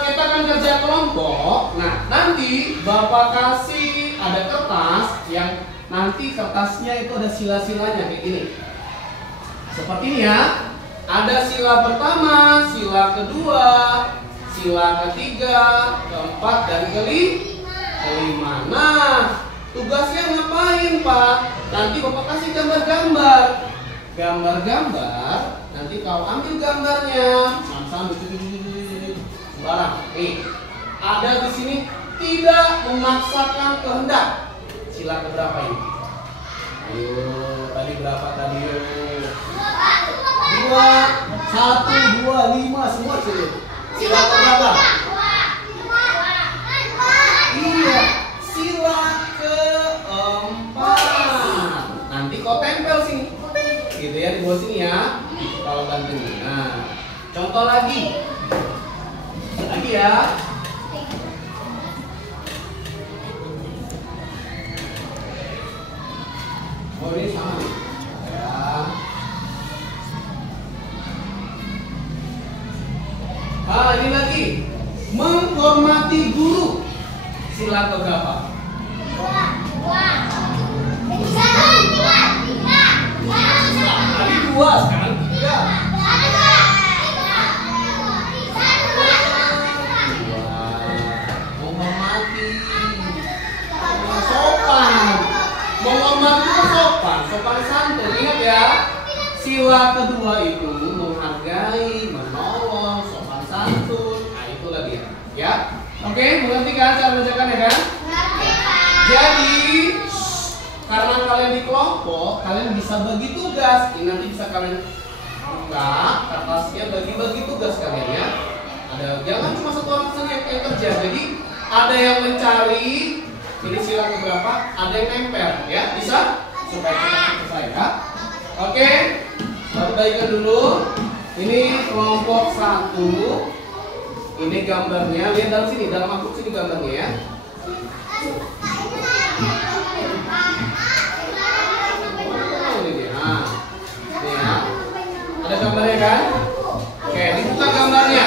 Kita akan kerja kelompok. Nah, nanti Bapak kasih ada kertas yang nanti kertasnya itu ada sila-silanya kayak gini. Seperti ini ya. Ada sila pertama, sila kedua, sila ketiga, keempat, dan kelima. Nah, tugasnya ngapain Pak? Nanti Bapak kasih gambar-gambar. Nanti kau ambil gambarnya. Sambil sembarang. Nih, ada di sini tidak memaksakan kehendak. Sila keberapa ini? Ayo, tadi berapa tadi? 2, 1, 2, 5 semua sini. Sila keberapa? Iya, sila keempat. Nanti kau tempel sini. Gitu ya, di bawah sini ya. Kalau bantuin. Nah, contoh lagi ya. Oh ini sama nih. Ya. Ah ini lagi menghormati guru. Sila keberapa? Tadi 2, sekarang 3. Menghormati itu sopan santun. Ingat ya, sila kedua itu menghargai, menolong, sopan santun. Nah itulah dia. Ya, oke, mengerti kan cara mengerjakan ya kan? Jadi karena kalian di kelompok, kalian bisa bagi tugas. Ini nanti bisa kalian buka kertasnya, bagi-bagi tugas kalian ya. Ada, jangan cuma satu orang saja yang kerja. Jadi ada yang mencari. Ini sila keberapa? Ada yang nempel ya, bisa? Supaya kita selesai ya. Oke, baru bagikan dulu. Ini kelompok 1. Ini gambarnya, lihat dalam sini, dalam amplop sini gambarnya ya. Oh, ini dia. Nah, ini ya. Ada gambarnya kan? Oke, dibuka gambarnya.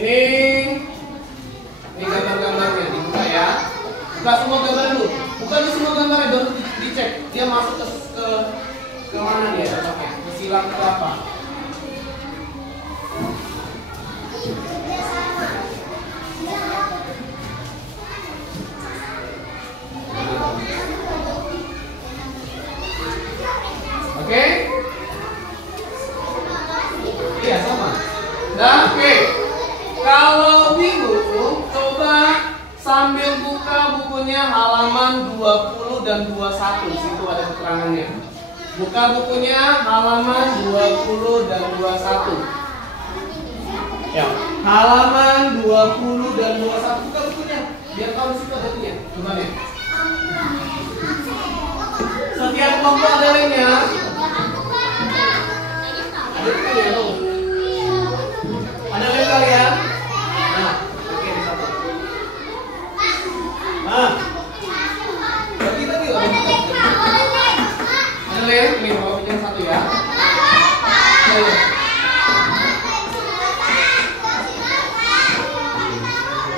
Ini gambar-gambarnya dibuka ya. Buka semua gambar dulu. Bukan semua gambarnya baru dicek. Dia masuk ke mana dia? Oke, ke sila berapa? Oke? Iya sama. Nah, oke. Kalau bingung, coba sambil buka bukunya halaman 20 dan 21. Situ ada keterangannya. Buka bukunya halaman 20 dan 21. Ya, halaman 20 dan 21. Buka bukunya. Biar tahu di situ ada bukunya. Coba nih. Setiap kelompok ada lainnya. Ada bukunya tuh. Ada lain kalian? Nah, oke di satu. Nah, bagi tadi loh. Ada lain? Ini bawa pinjam 1 ya.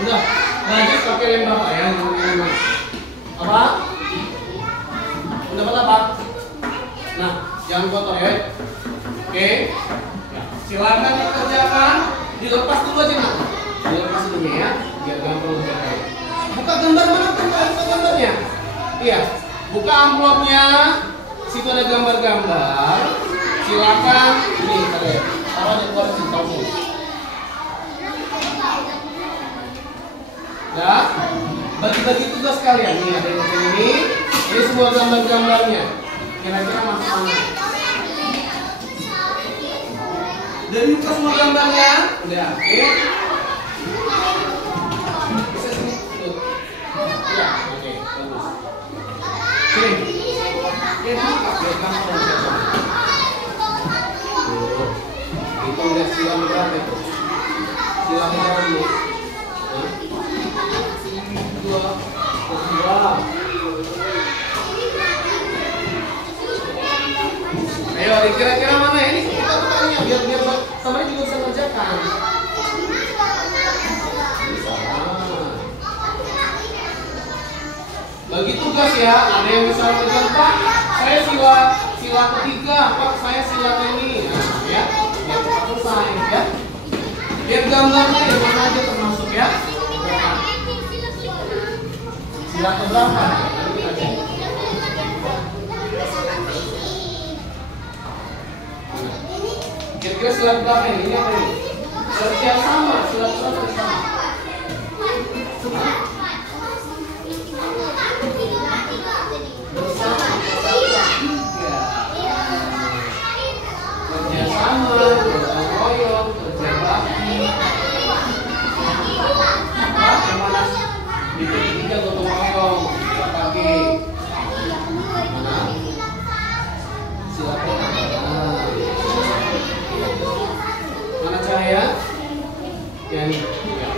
Udah, lanjut pakai lem berapa ya? Apa? Mendapat apa? Nah, jangan kotor ya. Oke. Ya, silakan dikerjakan. Dilepas dulu aja nak. Dilepas dulu ya. Biar gampang mengerjakan. Buka gambar mana? Buka gambarnya. Iya. Buka amplopnya. Situ ada gambar-gambar. Silakan. Ini kalian. Taruh di luar sini. Taruh. Ya. Bagi-bagi tugas kalian. Ini ada yang ini. Ini semua gambar-gambarnya. Kira-kira masuk mana? Dan buka semua gambarnya. Udah, oke. Bisa sini. Ya, oke, bagus. Sini. Ya, buka. Biar gampang mengerjakan. Itu udah sila berapa itu? Sila berapa dulu? 2. Ayo, kira-kira mana ini? Kita bukanya biar sama ini juga bisa mengerjakan. Bagi tugas ya, ada yang bisa mengerjakan Pak. Saya sila ketiga, Pak. Saya sila ini, nah, ya. Biar cepat selesai, ya. Biar gambarnya yang mana aja termasuk ya. Sila keberapa? Kira-kira sila berapa ini? Ini apa ini? Sila sama, sila sama. Bersama, kerjasama, gotong royong, kerja bakti. Apa? Yang mana? Di ketiga gotong royong, pagi. Mana? Sila mana cahaya? Ya nih. Ya.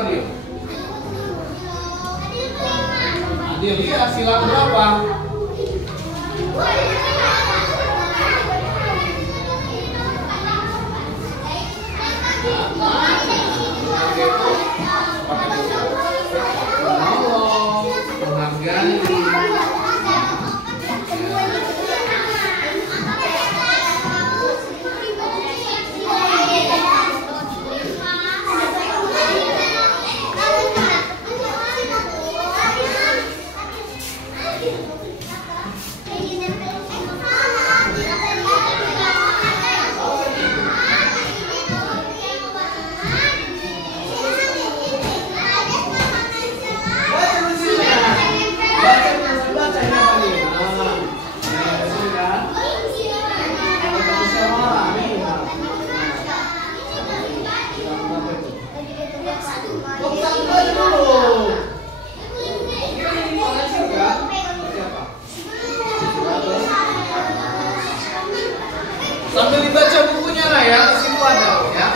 Adil? Adil, iya, sila berapa? Menghargai. Sambil dibaca bukunya lah ya, di situ ada ya.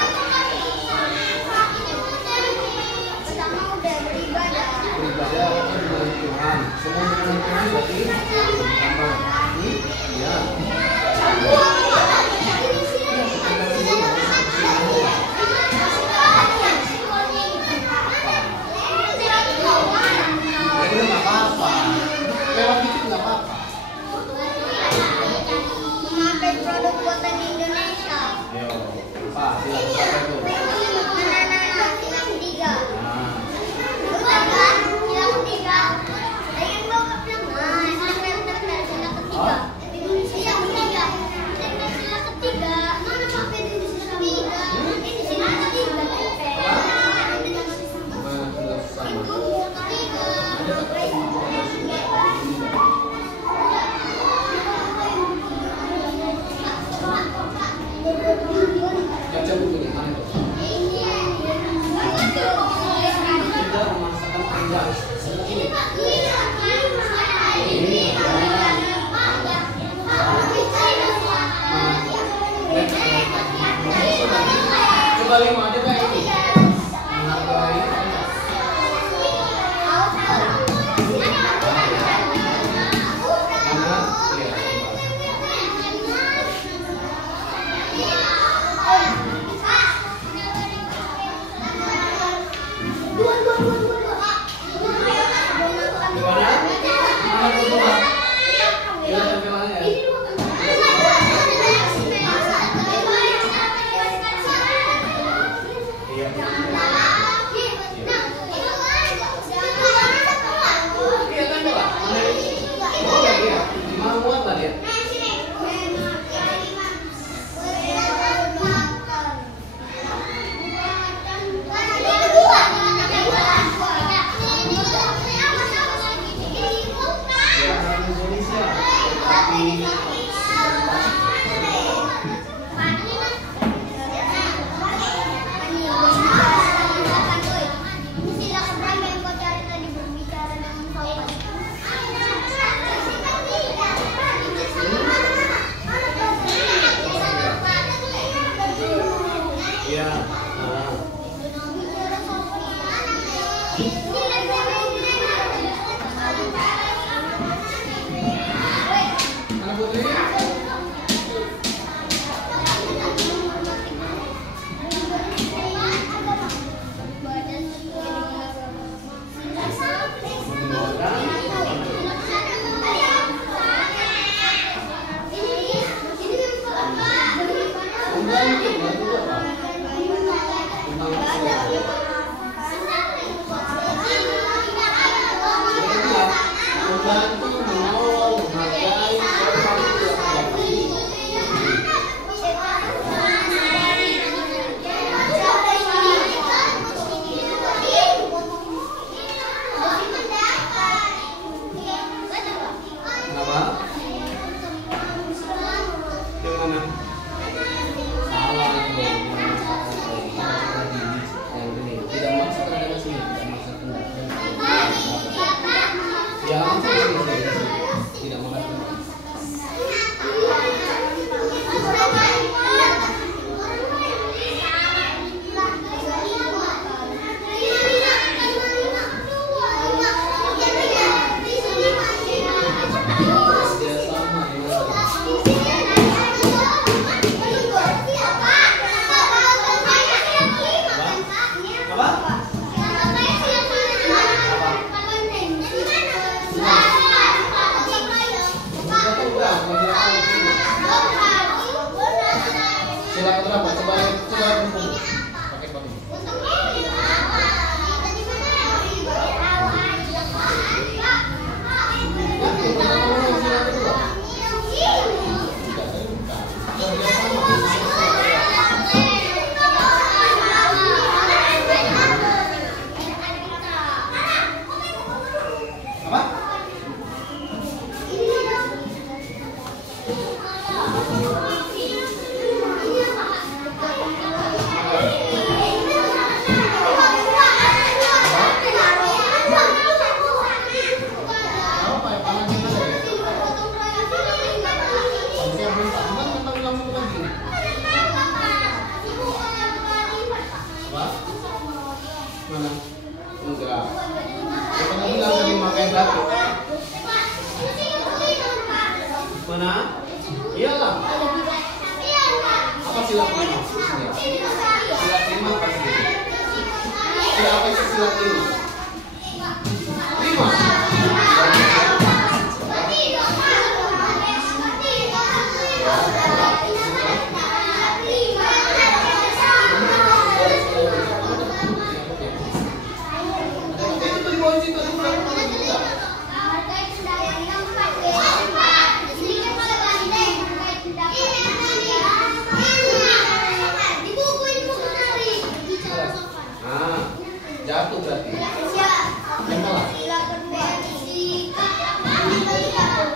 Beribadah dengan Tuhan. Semua dengan Tuhan berarti tambah. Ya. Jadi nggak apa-apa. Lewat dikit nggak apa-apa. Mengambil produk buatan Indonesia. Ayo, Pak, silakan apa itu? Sila ketiga. Sila ketiga. Ayo bawa ke belakang. Sila ketiga. Sila ketiga. Sila ketiga. Mana pakai di sila ketiga? Ini sila ketiga. Baca bukunya, mana itu? Tidak memaksakan panjang. Coba 5 ada nggak ini? Menghargai. Salah. pakai batu. Mana? Iyalah. Apa sila kelima? Sila kelima apa sih? Sila apa sih sila kelima? 5. Jatuh berarti.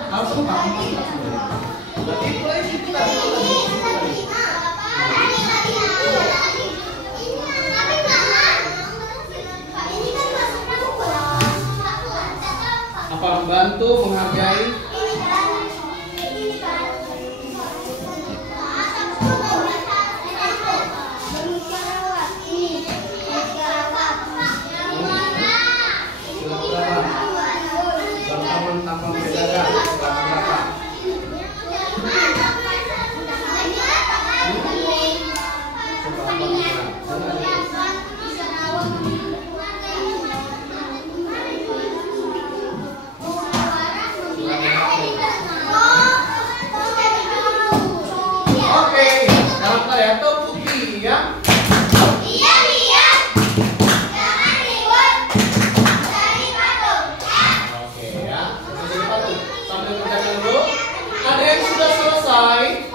Harus berarti mulai kita. Apa membantu menghargai? Tanpa membedakan berapa? Oke, sekarang kita lihat tuh putih ya. Ada yang sudah selesai?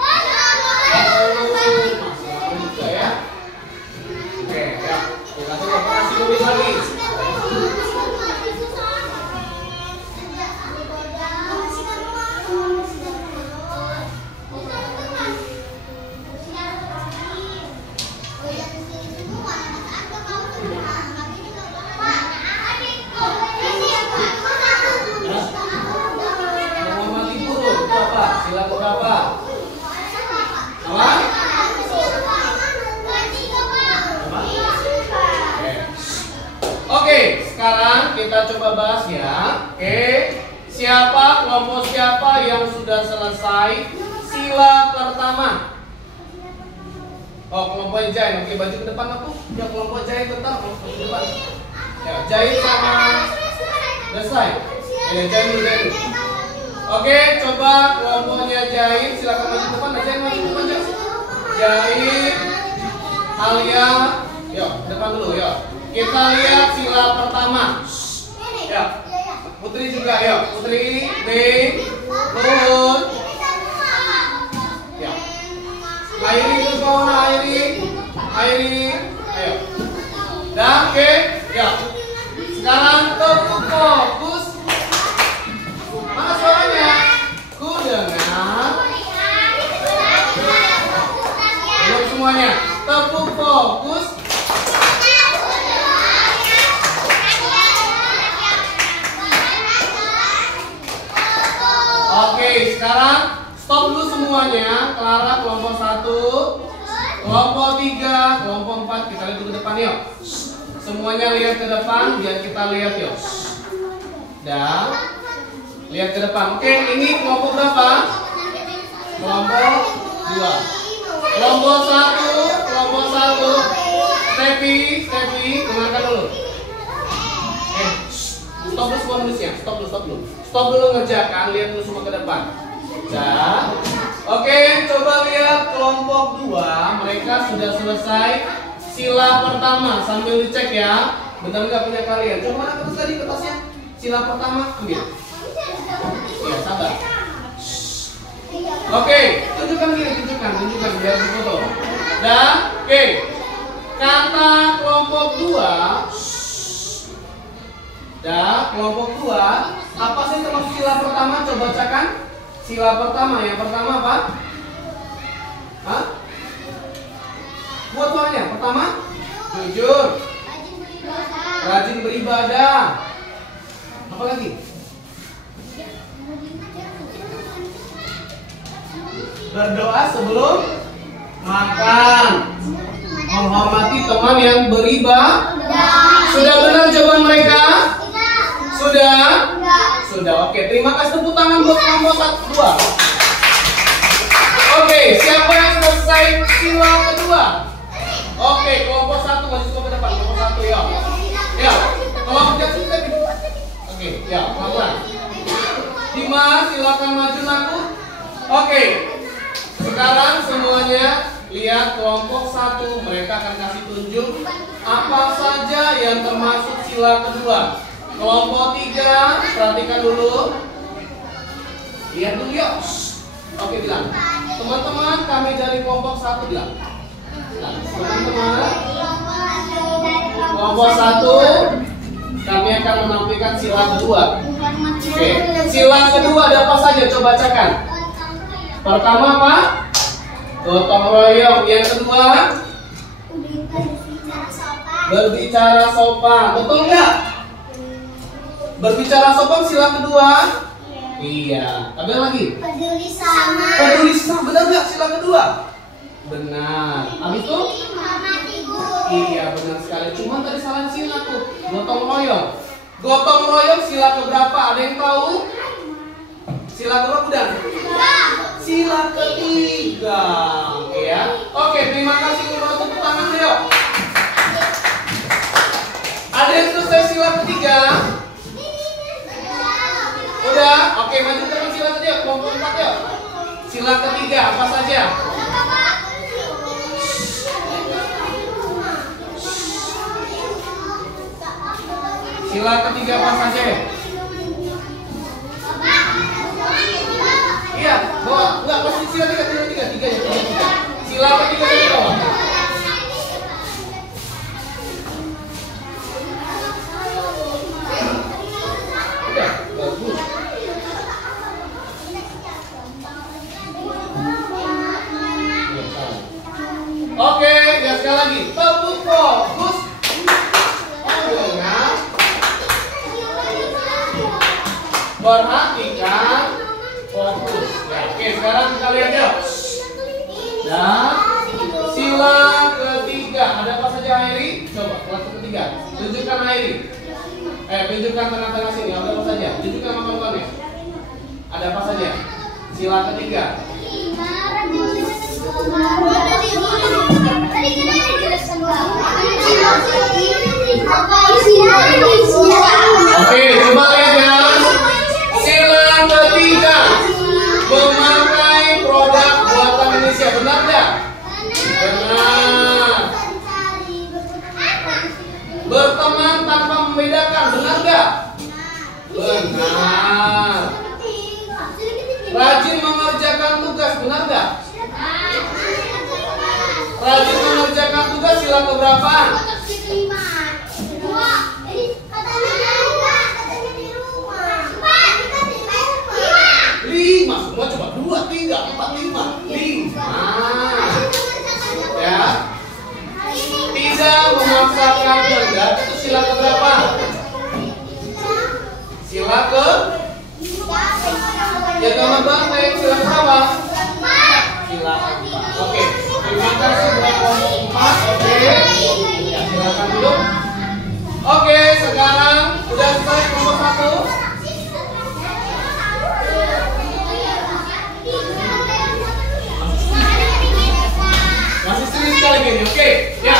Juga ya. Oke, ya. Kita coba kasih lebih lagi. Sila berapa? Apa? Oke, sekarang kita coba bahas ya. Oke, siapa kelompok siapa yang sudah selesai sila pertama? Oh, kelompok jahit. Oke, baju ke depan aku. Ya, kelompok jahit tetap kelompok ke depan. Ya, jahit sama selesai. Ya, jahit dulu. Oke, coba kelompoknya Jahit, silakan maju depan. Jahit maju depan, Jahit, Alia, yuk depan dulu, yuk. Kita lihat sila pertama. Ya, Putri juga, yuk. Putri, B, turun. Ya. Airi ke bawah, Airi, ayo. Dan oke, ya. Sekarang tepuk fokus. Mana suaranya? Ku dengar. Belum semuanya. Tepuk fokus. Oke, sekarang stop dulu semuanya. Clara kelompok 1, kelompok 3, kelompok 4. Kita lihat ke depan yuk. Semuanya lihat ke depan biar kita lihat yuk. Dan lihat ke depan. Oke, ini kelompok berapa? Kelompok 2. Kelompok 1. Stepi, dengarkan dulu. Stop dulu semua nulisnya. Stop dulu ngerjakan, lihat dulu semua ke depan. Ya. Oke, coba lihat kelompok 2. Mereka sudah selesai sila pertama. Sambil dicek ya. Benar nggak punya kalian? Coba mana kertas tadi kertasnya? Sila pertama, ambil. Ya, sabar. Oke, tunjukkan biar foto. Dan oke. Kata kelompok 2. Kelompok 2, apa sih termasuk sila pertama? Coba bacakan. Sila pertama, yang pertama apa? Hah? Buat soalnya. Pertama, jujur. Rajin beribadah. Apa lagi? Berdoa sebelum makan. Menghormati teman yang beribadah. Sudah benar jawaban mereka? Sudah? Sudah, oke. Terima kasih, tepuk tangan buat kelompok 1, 2. Oke, siapa yang selesai sila kedua? Oke, kelompok 1 maju ke depan. Kelompok 1 ya. Ya, kelompok 1. Oke, ya, pelan-pelan. Dimas, silakan maju aku. Oke. Sekarang semuanya lihat kelompok 1. Mereka akan kasih tunjuk apa saja yang termasuk sila kedua. Kelompok 3, perhatikan dulu. Lihat dulu yuk. Oke, bilang. Teman-teman, kami dari kelompok 1 bilang. Nah, teman-teman, kelompok 1 kami akan menampilkan sila kedua. Oke, sila kedua ada apa saja? Coba bacakan. Pertama apa? Gotong royong. Yang kedua, berbicara sopan. Betul nggak? Berbicara sopan sila kedua. Iya. Ada lagi? Peduli sama. Peduli sama. Benar nggak sila kedua? Benar. Habis itu? Iya, benar sekali. Cuma tadi salah sila tuh. Gotong royong. Gotong royong sila keberapa? Ada yang tahu? Sila keberapa udah? Sila ketiga. Oke ya. Oke, terima kasih untuk tepuk tangan yuk. Ada yang selesai sila ketiga? Udah? Oke, maju ke sila ketiga. Kelompok 4 yuk. Sila ketiga apa saja? Sila ketiga apa saja? Iya, bawa. Enggak, pasti sila tiga ya. Sila ketiga dari bawah. Udah, bagus. Oke, ya sekali lagi. Tepuk fokus. Dengan perhatikan fokus. Ya, oke, sekarang kita lihat yuk. Dan sila ketiga ada apa saja, Airi? Coba kelas ketiga. Tunjukkan Airi. Tunjukkan tengah-tengah sini. Ada apa saja? Tunjukkan kawan-kawannya. Ada apa saja? Sila ketiga. Oke, coba lihat ya. Sila ketiga, memakai produk buatan Indonesia. Benar nggak? Benar. Berteman tanpa membedakan. Benar nggak? Benar. Rajin mengerjakan tugas. Benar nggak? Rajin mengerjakan tugas sila keberapa? 5. Semua coba 2, 3, 4, 5. 5. Ya. Tidak memaksakan kehendak itu sila keberapa? Sila ke? Ya gambar baik sila keberapa? Sila keempat. Oke. Terima kasih buat kelompok 4. Oke. Ya, silakan duduk. Oke, sekarang udah selesai kelompok 1. Masih serius sekali gini, oke? Ya.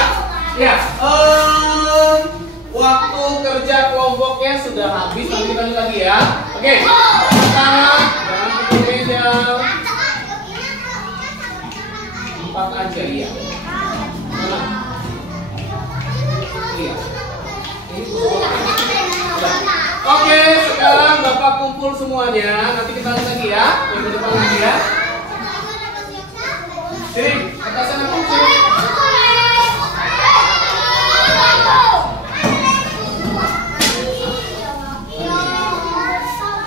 Waktu kerja kelompoknya sudah habis, nanti kita lanjut lagi ya. Oke. Sekarang jangan pukul meja. 4 aja, iya. Mana? Iya. Oke, sekarang Bapak kumpul semuanya. Nanti kita lanjut lagi ya. Yang ke depan lagi ya. Sini, atas sana kumpul.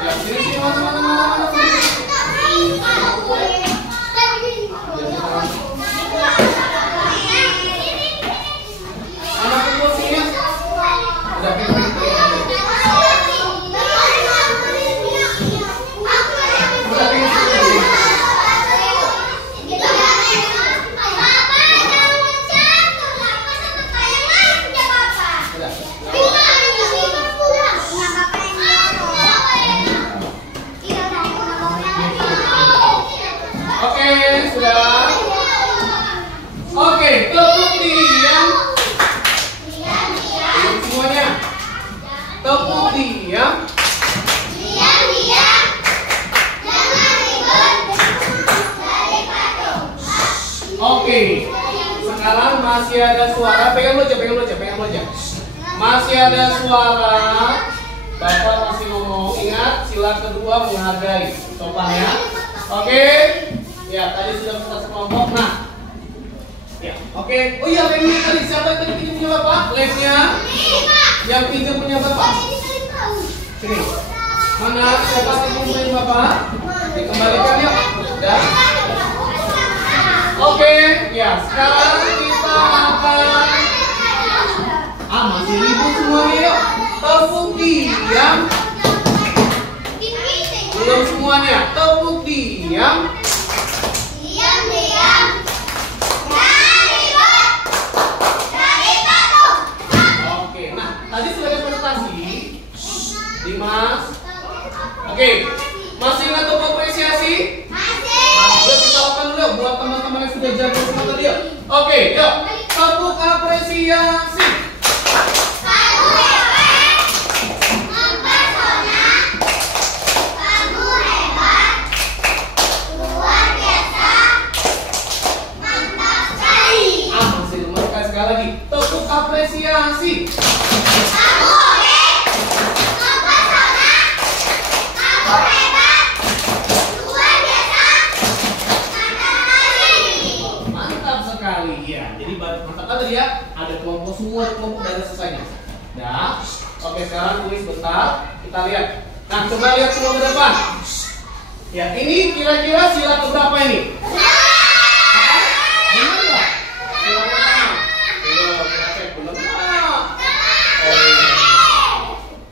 Ya, sini mana. Anak kumpul sini. Udah suara, pegang aja. Masih ada suara, Bapak masih ngomong. Ingat, sila kedua menghargai. Sopan ya. Oke. Ya, tadi sudah kita sekelompok. Nah. Ya, oke. Oh iya, lemnya tadi siapa yang tadi punya Bapak? Lemnya? Yang pinjam punya Bapak? Sini. Mana siapa yang punya Bapak? Dikembalikan yuk. Sudah. Oke, ya sekarang kita akan masih ribut semuanya yuk. Tepuk diam. Belum semuanya. Tepuk diam. Diam. Oke, nah tadi sudah ada presentasi. Dimas. Oke, masih ingat tepuk apresiasi? Yuk kita lakukan dulu buat teman-teman yang sudah jago semua tadi yuk. Oke, yuk. Tepuk apresiasi. Kamu hebat, mempesona. Kamu hebat, luar biasa, mantap sekali. Masih lumayan sekali lagi. Tepuk apresiasi. Kamu mempesona. Kamu hebat, luar biasa, Mantap sekali ya. Jadi mantap tadi ya. Ada kelompok semua, kelompok dan selesainya. Nah, oke sekarang tulis bentar. Kita lihat. Nah, coba lihat semua ke depan. Ya, ini kira-kira sila keberapa ini? Benar nggak? Sila pertama. Belum, kita cek belum.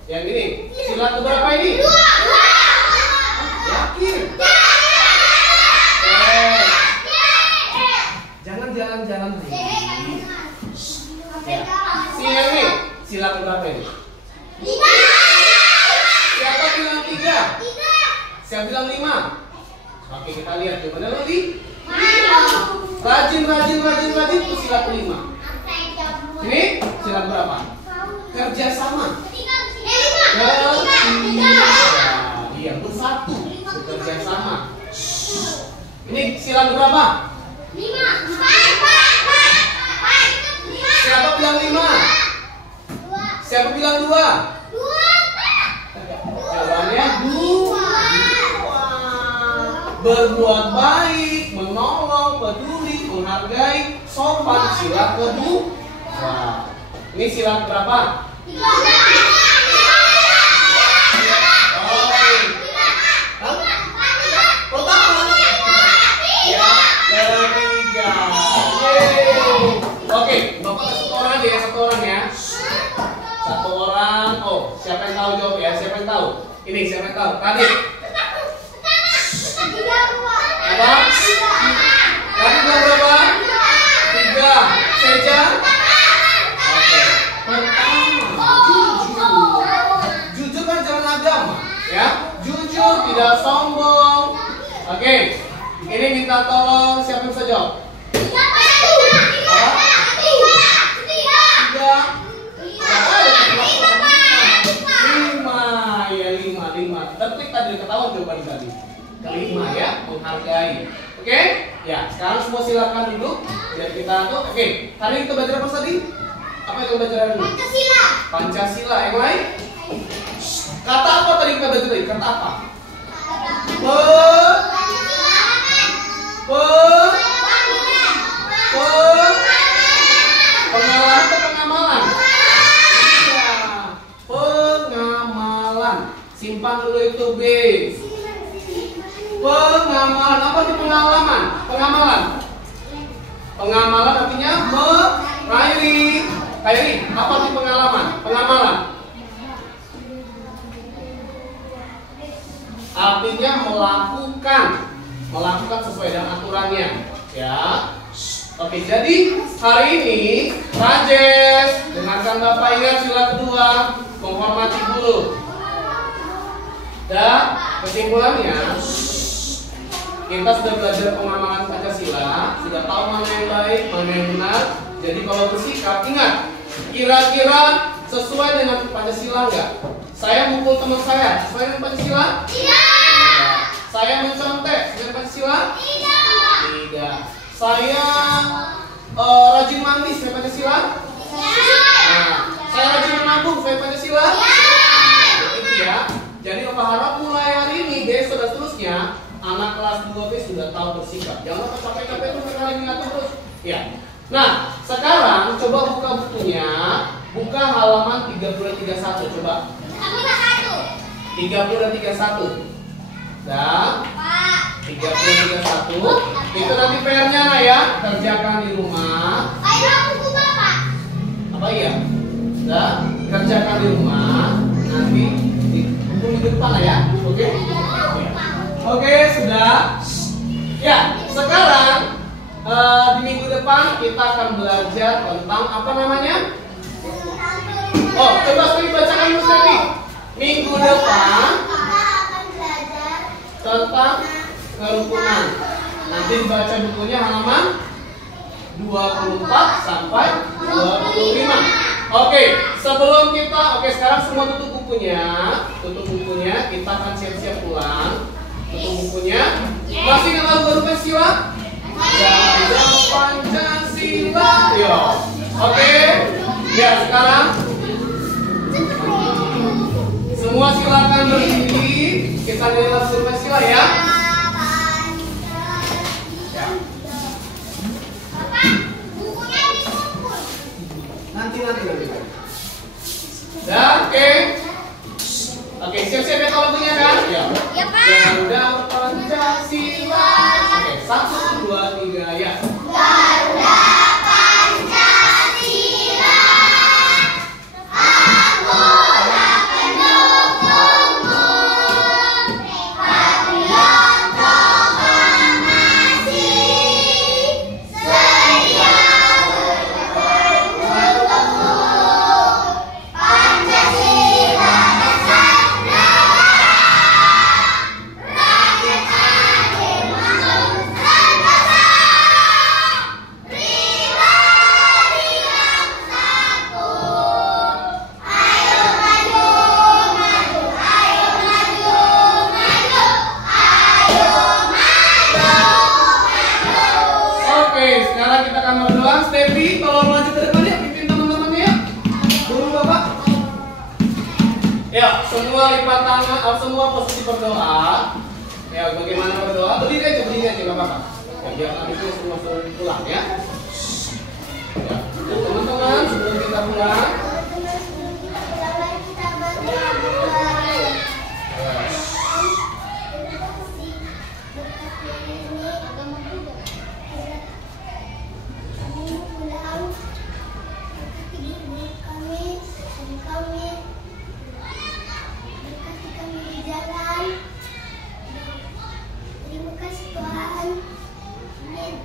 Yang ini, sila keberapa ini? Yakin? Jangan jalan-jalan dulu. Ya. Sila ini, sila keberapa ini? Siapa bilang 3? Siapa bilang 5? Oke, kita lihat di mana lagi? Rajin itu sila kelima. Ini sila berapa? Kerjasama. Iya, bersatu, bekerja sama. Ini sila berapa? 5. Siapa bilang 5? Siapa bilang 2? Jawabannya 2. Berbuat baik, menolong, peduli, menghargai, sopan, sila kedua. Ini sila berapa? Ketiga. Oke, Bapak satu orang aja ya, satu orang. Oh, siapa yang tahu jawab ya? Siapa yang tahu? Ini siapa yang tahu? Tadi. Apa? Tadi bilang berapa? 3. Seja? Oke. Pertama, jujur kan jalan agama, ya. Jujur, tidak sombong. Oke. Ini minta tolong, siapa yang bisa jawab? 3. Detik tadi ketahuan jawaban tadi. Kelima ya, menghargai. Oke? Ya, sekarang semua silakan duduk. Biar kita tuh. Oke, hari ini kita belajar apa tadi? Apa yang kita belajar hari ini? Pancasila. Yang lain? Kata apa tadi kita belajar tadi? Kata apa? Pengamalan atau pengamalan? Iya. Pengamalan. Simpan dulu itu B. Pengamalan. Apa itu pengalaman? Pengamalan. Pengamalan artinya Kairi, apa itu pengalaman? Pengamalan. Artinya melakukan sesuai dengan aturannya, ya. Oke, jadi hari ini Rajes, dengarkan Bapak, ingat sila kedua, menghormati guru. Dan kesimpulannya, kita sudah belajar pengamalan Pancasila, sudah tahu mana yang baik, mana yang benar. Jadi kalau bersikap, ingat, kira-kira sesuai dengan Pancasila enggak? Saya mukul teman saya, sesuai dengan Pancasila? Tidak. Saya mencontek, sesuai dengan Pancasila? Tidak. Saya rajin mandi supaya Pancasila? Nah, saya rajin menabung supaya Pancasila? Itu ya. Jadi Bapak harap mulai hari ini, besok dan seterusnya anak kelas 2B sudah tahu bersikap. Jangan capek-capek terus sekali ingat terus. Ya. Nah, sekarang coba buka bukunya, buka halaman 30 dan 31 coba. 30 dan 31. Dan 30 dan 31. Itu nanti PR-nya nah ya, kerjakan di rumah. Apa iya? Dan kerjakan di rumah. Nanti di buku minggu depan lah ya. Oke? Oke, sudah. Ya, sekarang di minggu depan kita akan belajar tentang apa namanya? Oh, coba sekali bacakan dulu sekali. Minggu depan tentang kerukunan. Nanti dibaca bukunya halaman 24 sampai 25. Oke, sebelum kita, sekarang semua tutup bukunya, kita akan siap-siap pulang. Tutup bukunya. Masih ingat lagu baru Pancasila? Jaga Pancasila. Yo. Oke. Ya, sekarang semua silakan berdiri. Kita nyanyi lagu Pancasila ya. Nanti. Dan oke, siap-siap ya kalau lagunya kan? Ya. Ya, Pak. Garuda Pancasila. Oke, 1, 2, 3 ya. Garuda Pancasila, aku pendukungmu, patriot proklamasi, setia berjuang Pancasila Nusantara, rakyat adil makmur sentosa, pribadi yang satu. Ayo maju, maju, ayo maju, maju, ayo maju, maju. Oke, sekarang kita akan berdoa. Stevi, tolong maju ke depan ya, pimpin teman-temannya ya. Guru Bapak. Ya, semua lipat tangan, semua posisi berdoa. Ya, bagaimana berdoa? Berdiri aja nggak apa-apa. Ya, biar nanti itu semua suruh pulang ya. Ya, dan teman-teman sebelum kita pulang.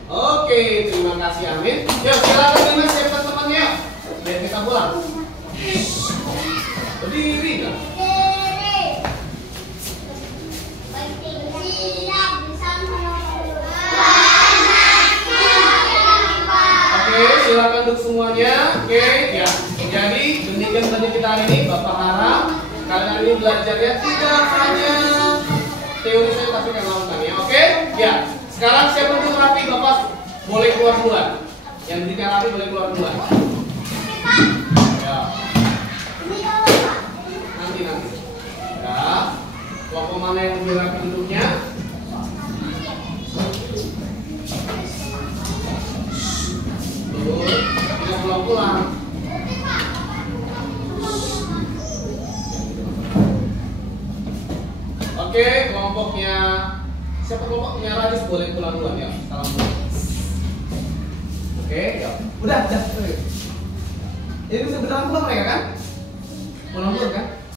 Oke, terima kasih, amin. Yuk, silakan dengan siapa temannya, biar kita pulang. Berdiri kan? Oke, silakan duduk semuanya. Oke, ya. Jadi demikian saja kita hari ini. Bapak harap kalian hari ini belajarnya tidak hanya teori saya tapi kan lakukan ya. Oke, ya. Sekarang siapa duduk rapi, Bapak boleh keluar duluan. Yang duduknya rapi boleh keluar duluan. Ya. Nanti. Ya. Kelompok mana yang lebih rapi duduknya? Tuh, tidak pulang-pulang. Oke, kelompoknya siapa kelompoknya Radis boleh pulang duluan ya. Salam dulu. Oke, ya. Udah. Ini bisa berjalan pulang mereka kan? Pulang dulu kan?